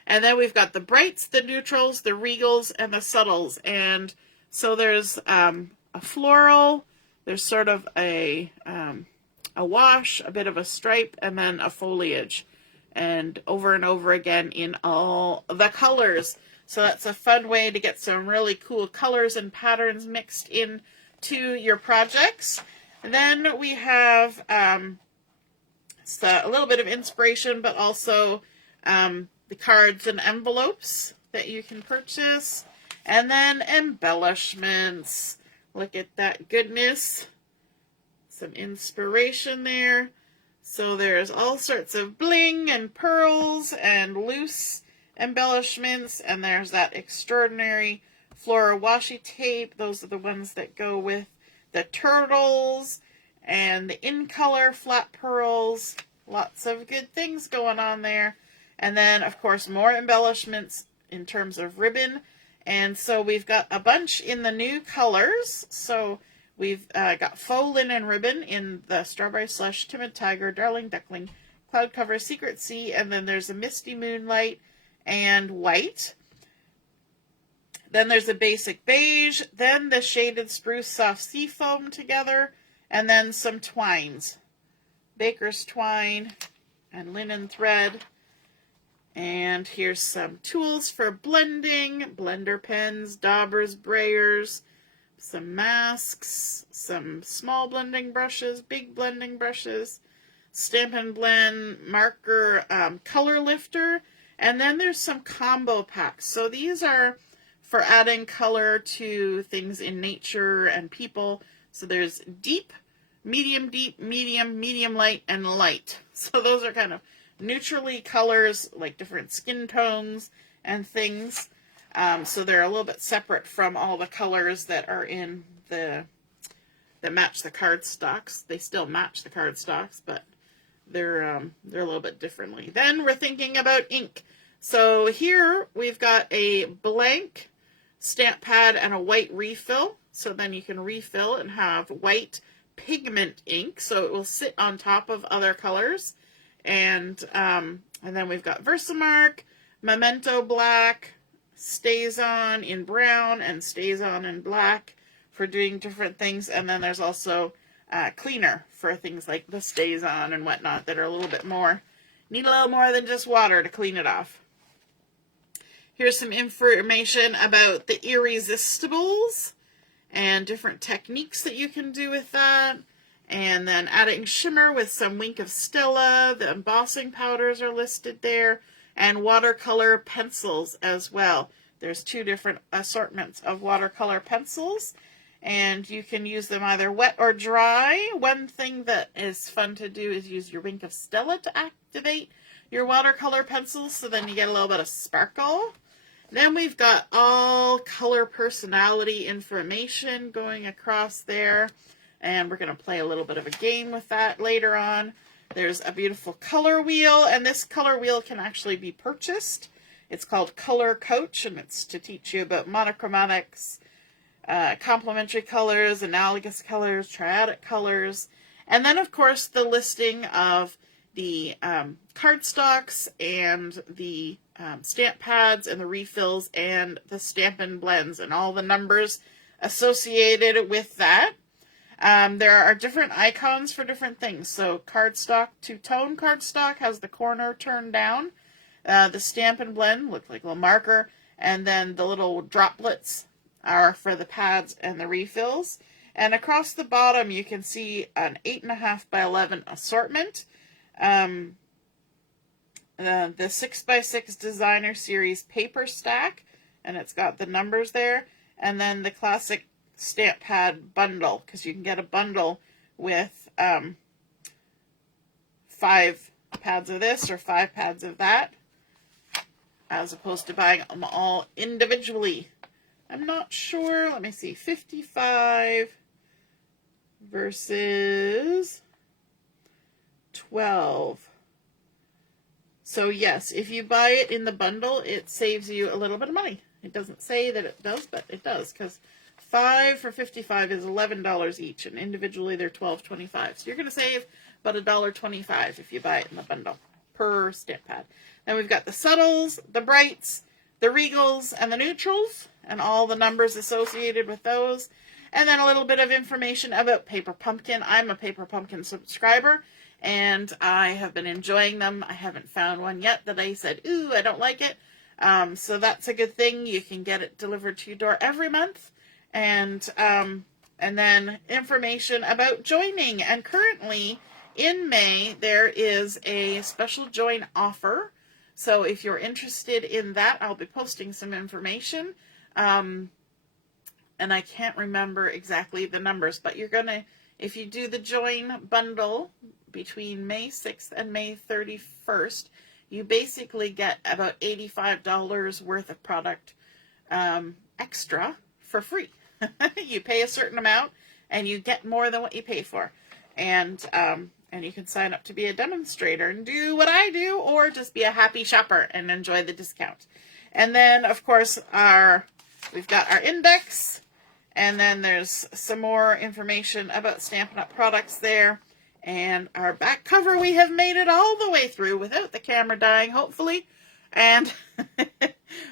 And then we've got the brights, the neutrals, the regals, and the subtles. And so there's a floral, there's sort of a wash, a bit of a stripe, and then a foliage. And over again in all the colors. So that's a fun way to get some really cool colors and patterns mixed in to your projects. And then we have a little bit of inspiration, but also the cards and envelopes that you can purchase. And then embellishments. Look at that goodness. Some inspiration there. So there's all sorts of bling and pearls and loose embellishments. And there's that extraordinary Flora washi tape. Those are the ones that go with the turtles and the in-color flat pearls. Lots of good things going on there. And then, of course, more embellishments in terms of ribbon. And so we've got a bunch in the new colors. So we've got faux linen ribbon in the Strawberry Slush, Timid Tiger, Darling Duckling, Cloud Cover, Secret Sea, and then there's a Misty Moonlight and white. Then there's a basic beige, then the shaded spruce soft sea foam together, and then some twines. Baker's twine and linen thread. And here's some tools for blending, blender pens, daubers, brayers, some masks, some small blending brushes, big blending brushes, Stampin' Blend marker color lifter, and then there's some combo packs. So these are for adding color to things in nature and people. So there's deep, medium, medium light, and light. So those are kind of neutrally colors, like different skin tones and things. So they're a little bit separate from all the colors that are in that match the cardstocks. They still match the cardstocks, but they're a little bit differently. Then we're thinking about ink. So here we've got a blank stamp pad and a white refill. So then you can refill and have white pigment ink. So it will sit on top of other colors. And then we've got Versamark, Memento Black, Stays On in brown, and Stays On in black for doing different things. And then there's also cleaner for things like the Stays On and whatnot that are a little bit more, need a little more than just water to clean it off. Here's some information about the Irresistibles and different techniques that you can do with that. And then adding shimmer with some Wink of Stella. The embossing powders are listed there. And watercolor pencils as well. There's 2 different assortments of watercolor pencils. And you can use them either wet or dry. One thing that is fun to do is use your Wink of Stella to activate your watercolor pencils. So then you get a little bit of sparkle. Then we've got all color personality information going across there. And we're going to play a little bit of a game with that later on. There's a beautiful color wheel, and this color wheel can actually be purchased. It's called Color Coach, and it's to teach you about monochromatics, complementary colors, analogous colors, triadic colors. And then, of course, the listing of the cardstocks and the stamp pads and the refills and the Stampin' Blends and all the numbers associated with that. There are different icons for different things. So cardstock, two-tone cardstock has the corner turned down. The Stampin' Blend looks like a little marker. And then the little droplets are for the pads and the refills. And across the bottom you can see an 8.5 by 11 assortment. The 6x6 Designer Series paper stack. And it's got the numbers there. And then the classic stamp pad bundle, because you can get a bundle with 5 pads of this or 5 pads of that, as opposed to buying them all individually. I'm not sure. Let me see. 55 versus 12. So yes, if you buy it in the bundle, it saves you a little bit of money. It doesn't say that it does, but it does, because 5 for $55 is $11 each, and individually they're $12.25. So you're going to save about $1.25 if you buy it in the bundle per stamp pad. Then we've got the subtles, the brights, the regals, and the neutrals, and all the numbers associated with those. And then a little bit of information about Paper Pumpkin. I'm a Paper Pumpkin subscriber, and I have been enjoying them. I haven't found one yet that I said, ooh, I don't like it. So that's a good thing. You can get it delivered to your door every month. And then information about joining. And currently, in May, there is a special join offer. So if you're interested in that, I'll be posting some information. And I can't remember exactly the numbers, but you're going to, if you do the join bundle between May 6th and May 31st, you basically get about $85 worth of product extra for free. You pay a certain amount and you get more than what you pay for. And you can sign up to be a demonstrator and do what I do, or just be a happy shopper and enjoy the discount. And then, of course, we've got our index, and then there's some more information about Stampin' Up! Products there. And our back cover, we have made it all the way through without the camera dying, hopefully. And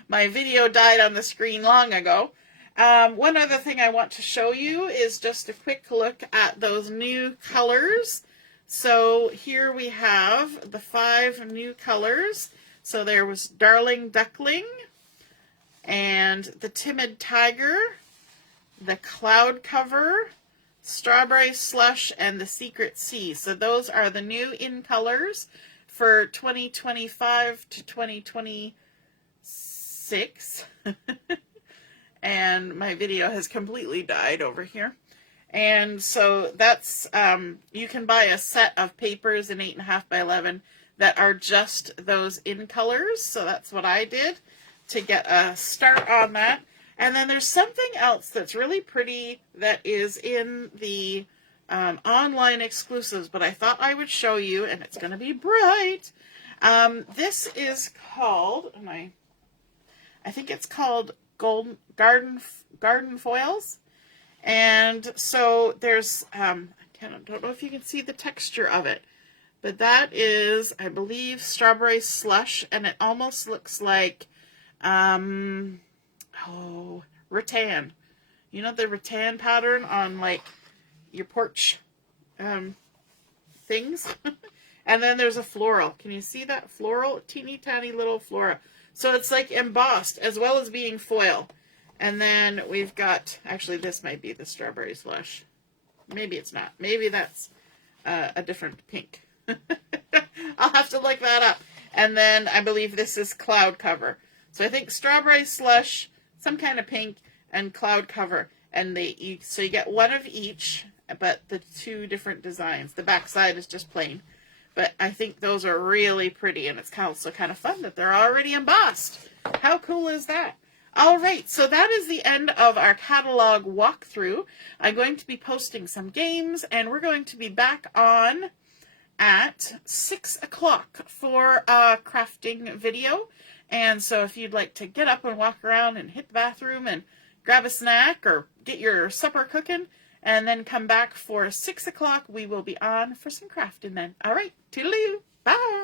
my video died on the screen long ago. One other thing I want to show you is just a quick look at those new colors. So here we have the 5 new colors. So there was Darling Duckling, and the Timid Tiger, the Cloud Cover, Strawberry Slush, and the Secret Sea. So those are the new in colors for 2025 to 2026. And my video has completely died over here. And so that's, you can buy a set of papers in 8.5 by 11 that are just those in colors. So that's what I did to get a start on that. And then there's something else that's really pretty that is in the online exclusives, but I thought I would show you, and it's going to be bright. This is called, I think it's called Garden Foils. And so there's, I don't know if you can see the texture of it, but that is, I believe, Strawberry Slush, and it almost looks like, rattan. You know the rattan pattern on, like, your porch things? And then there's a floral. Can you see that floral? Teeny tiny little floral. So it's like embossed as well as being foil. And then we've got, actually this might be the Strawberry Slush. Maybe it's not. Maybe that's a different pink. I'll have to look that up. And then I believe this is Cloud Cover. So I think Strawberry Slush, some kind of pink, and Cloud Cover. And so you get one of each, but the 2 different designs. The back side is just plain. But I think those are really pretty, and it's also kind of fun that they're already embossed. How cool is that? All right, so that is the end of our catalog walkthrough. I'm going to be posting some games, and we're going to be back on at 6 o'clock for a crafting video. And so if you'd like to get up and walk around and hit the bathroom and grab a snack or get your supper cooking, and then come back for 6 o'clock, we will be on for some crafting then. All right, toodaloo, bye.